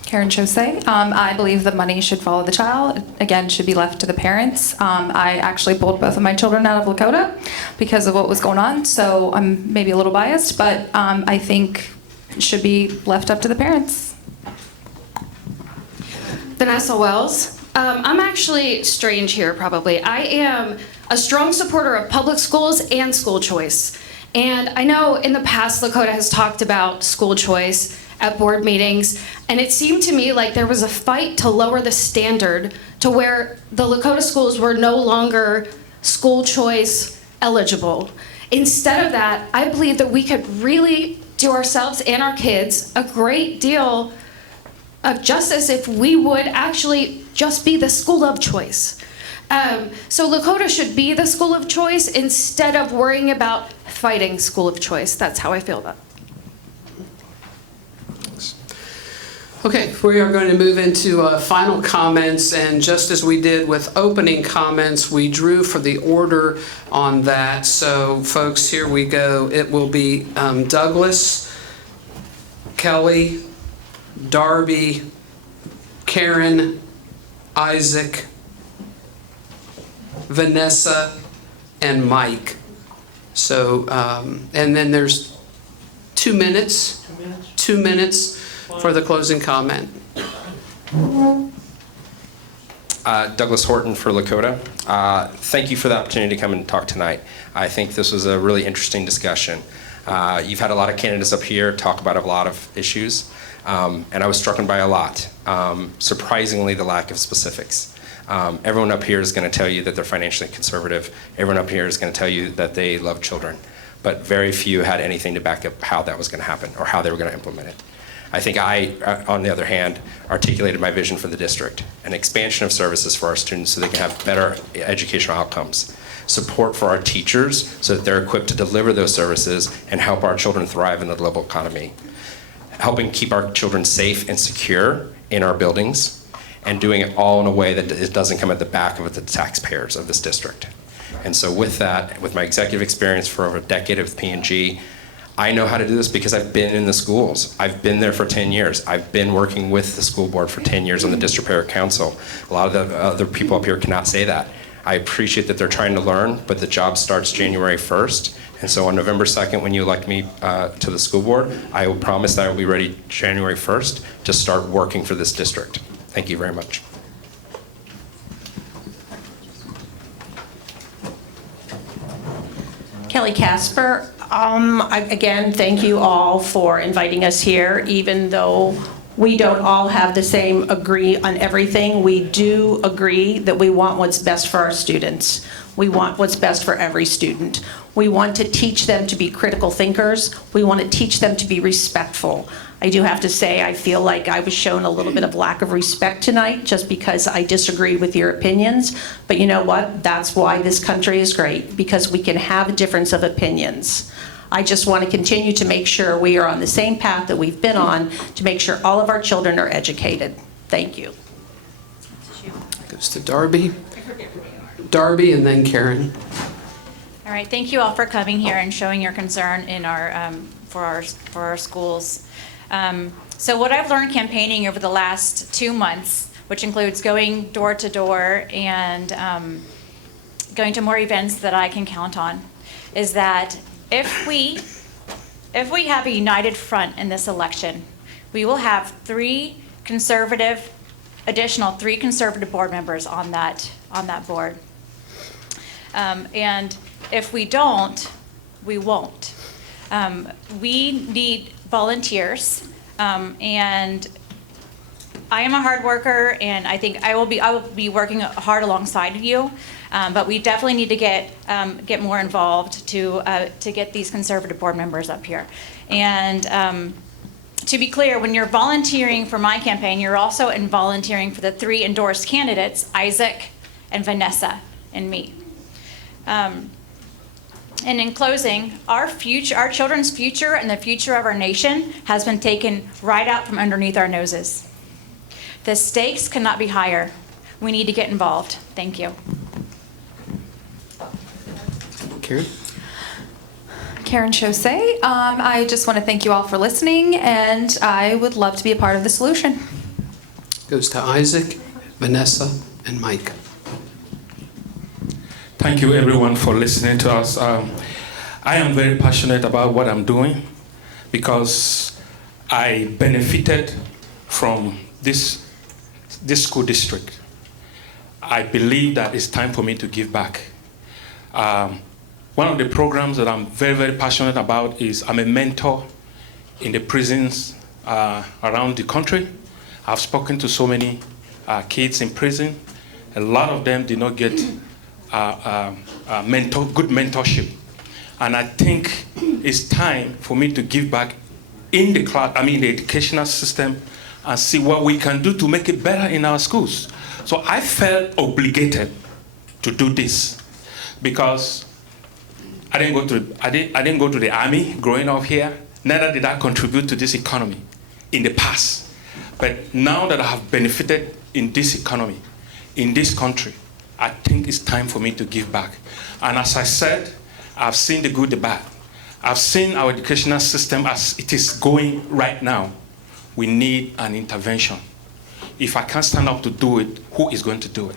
Karen Chose. I believe the money should follow the child. Again, should be left to the parents. I actually pulled both of my children out of Lakota because of what was going on, so I'm maybe a little biased, but I think it should be left up to the parents. Vanessa Wells. I'm actually strange here, probably. I am a strong supporter of public schools and school choice. And I know in the past Lakota has talked about school choice at board meetings, and it seemed to me like there was a fight to lower the standard to where the Lakota schools were no longer school choice eligible. Instead of that, I believe that we could really do ourselves and our kids a great deal of justice if we would actually just be the school of choice. So Lakota should be the school of choice instead of worrying about fighting school of choice. That's how I feel about it. Okay, we are going to move into final comments, and just as we did with opening comments, we drew for the order on that. So folks, here we go. It will be Douglas, Kelly, Darby, Karen, Isaac, Vanessa, and Mike. So, and then there's 2 minutes. 2 minutes for the closing comment. Douglas Horton for Lakota. Thank you for the opportunity to come and talk tonight. I think this was a really interesting discussion. You've had a lot of candidates up here talk about a lot of issues. And I was struck by a lot. Surprisingly, the lack of specifics. Everyone up here is going to tell you that they're financially conservative. Everyone up here is going to tell you that they love children. But very few had anything to back up how that was going to happen or how they were going to implement it. I think I, on the other hand, articulated my vision for the district, an expansion of services for our students so they can have better educational outcomes, support for our teachers so that they're equipped to deliver those services and help our children thrive in the global economy, helping keep our children safe and secure in our buildings, and doing it all in a way that it doesn't come at the back of the taxpayers of this district. And so with that, with my executive experience for over a decade with P&G, I know how to do this because I've been in the schools. I've been there for 10 years. I've been working with the school board for 10 years on the district parent council. A lot of the other people up here cannot say that. I appreciate that they're trying to learn, but the job starts January 1st. And so on November 2nd, when you elect me to the school board, I will promise that I will be ready January 1st to start working for this district. Thank you very much. Kelly Casper, again, thank you all for inviting us here, even though we don't all have the same agree on everything. We do agree that we want what's best for our students. We want what's best for every student. We want to teach them to be critical thinkers. We want to teach them to be respectful. I do have to say, I feel like I was shown a little bit of lack of respect tonight just because I disagree with your opinions. But you know what? That's why this country is great, because we can have a difference of opinions. I just want to continue to make sure we are on the same path that we've been on to make sure all of our children are educated. Thank you. Goes to Darby. Darby and then Karen. All right, thank you all for coming here and showing your concern in our, for our schools. So what I've learned campaigning over the last 2 months, which includes going door to door and going to more events that I can count on, is that if we have a united front in this election, we will have additional three conservative board members on that board. And if we don't, we won't. We need volunteers, and I am a hard worker, and I think I will be working hard alongside of you. But we definitely need to get more involved to get these conservative board members up here. And to be clear, when you're volunteering for my campaign, you're also volunteering for the 3 endorsed candidates, Isaac and Vanessa and me. And in closing, our children's future and the future of our nation has been taken right out from underneath our noses. The stakes cannot be higher. We need to get involved. Thank you. Karen? Karen Chaussee. I just want to thank you all for listening, and I would love to be a part of the solution. Goes to Isaac, Vanessa, and Mike. Thank you, everyone, for listening to us. I am very passionate about what I'm doing because I benefited from this school district. I believe that it's time for me to give back. One of the programs that I'm very, very passionate about is I'm a mentor in the prisons around the country. I've spoken to so many kids in prison. A lot of them did not get good mentorship. And I think it's time for me to give back in the the educational system and see what we can do to make it better in our schools. So I felt obligated to do this because I didn't go to the army growing up here. Neither did I contribute to this economy in the past. But now that I have benefited in this economy, in this country, I think it's time for me to give back. And as I said, I've seen the good, the bad. I've seen our educational system as it is going right now. We need an intervention. If I can't stand up to do it, who is going to do it?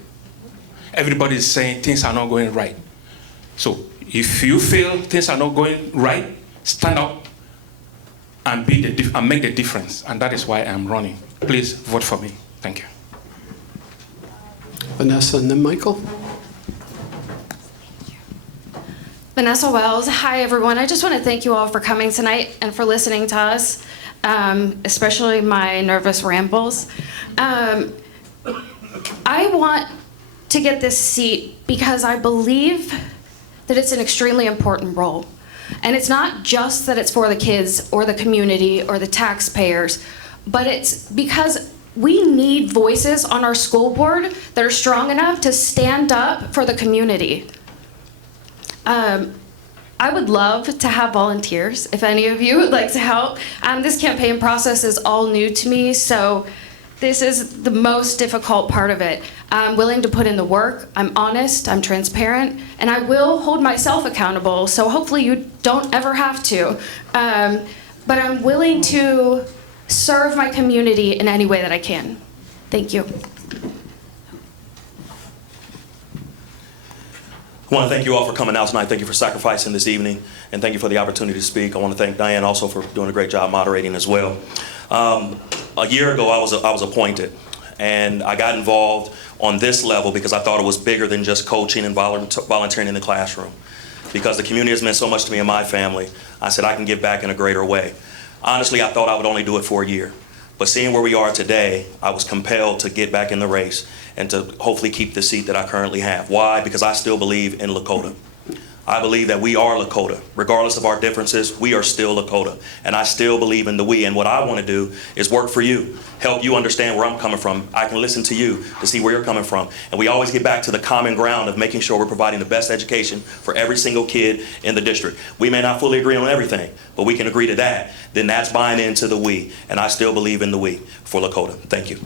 Everybody is saying things are not going right. So if you feel things are not going right, stand up and make the difference. And that is why I'm running. Please vote for me. Thank you. Vanessa and then Michael. Vanessa Wells. Hi, everyone. I just want to thank you all for coming tonight and for listening to us, especially my nervous rambles. I want to get this seat because I believe that it's an extremely important role. And it's not just that it's for the kids or the community or the taxpayers, but it's because we need voices on our school board that are strong enough to stand up for the community. I would love to have volunteers, if any of you would like to help. This campaign process is all new to me, so This is the most difficult part of it. I'm willing to put in the work, I'm honest, I'm transparent, and I will hold myself accountable, so hopefully you don't ever have to. But I'm willing to serve my community in any way that I can. Thank you. I want to thank you all for coming out tonight. Thank you for sacrificing this evening, and thank you for the opportunity to speak. I want to thank Diane also for doing a great job moderating as well. A year ago, I was appointed, and I got involved on this level because I thought it was bigger than just coaching and volunteering in the classroom. Because the community has meant so much to me and my family, I said I can give back in a greater way. Honestly, I thought I would only do it for a year. But seeing where we are today, I was compelled to get back in the race and to hopefully keep the seat that I currently have. Why? Because I still believe in Lakota. I believe that we are Lakota. Regardless of our differences, we are still Lakota. And I still believe in the we. And what I want to do is work for you, help you understand where I'm coming from. I can listen to you to see where you're coming from. And we always get back to the common ground of making sure we're providing the best education for every single kid in the district. We may not fully agree on everything, but we can agree to that. Then that's buying into the we. And I still believe in the we for Lakota. Thank you.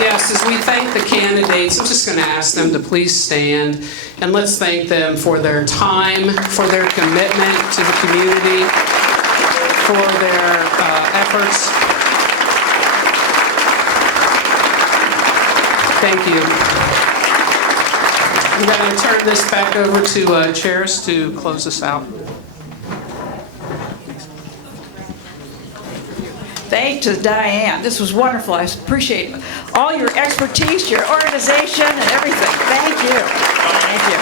Yes, as we thank the candidates, I'm just going to ask them to please stand, and let's thank them for their time, for their commitment to the community, for their efforts. Thank you. I'm going to turn this back over to Charis to close us out. Thanks to Diane. This was wonderful. I appreciate all your expertise, your organization, and everything. Thank you. Thank you.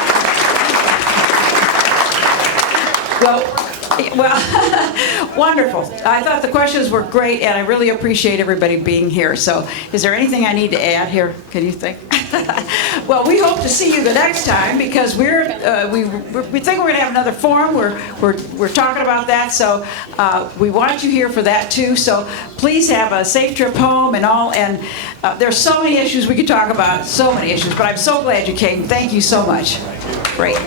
Well, wonderful. I thought the questions were great, and I really appreciate everybody being here. So is there anything I need to add here? Can you think? Well, we hope to see you the next time because we think we're going to have another forum. We're talking about that, so we want you here for that too. So please have a safe trip home and all. And there's so many issues we could talk about, so many issues. But I'm so glad you came. Thank you so much. Great.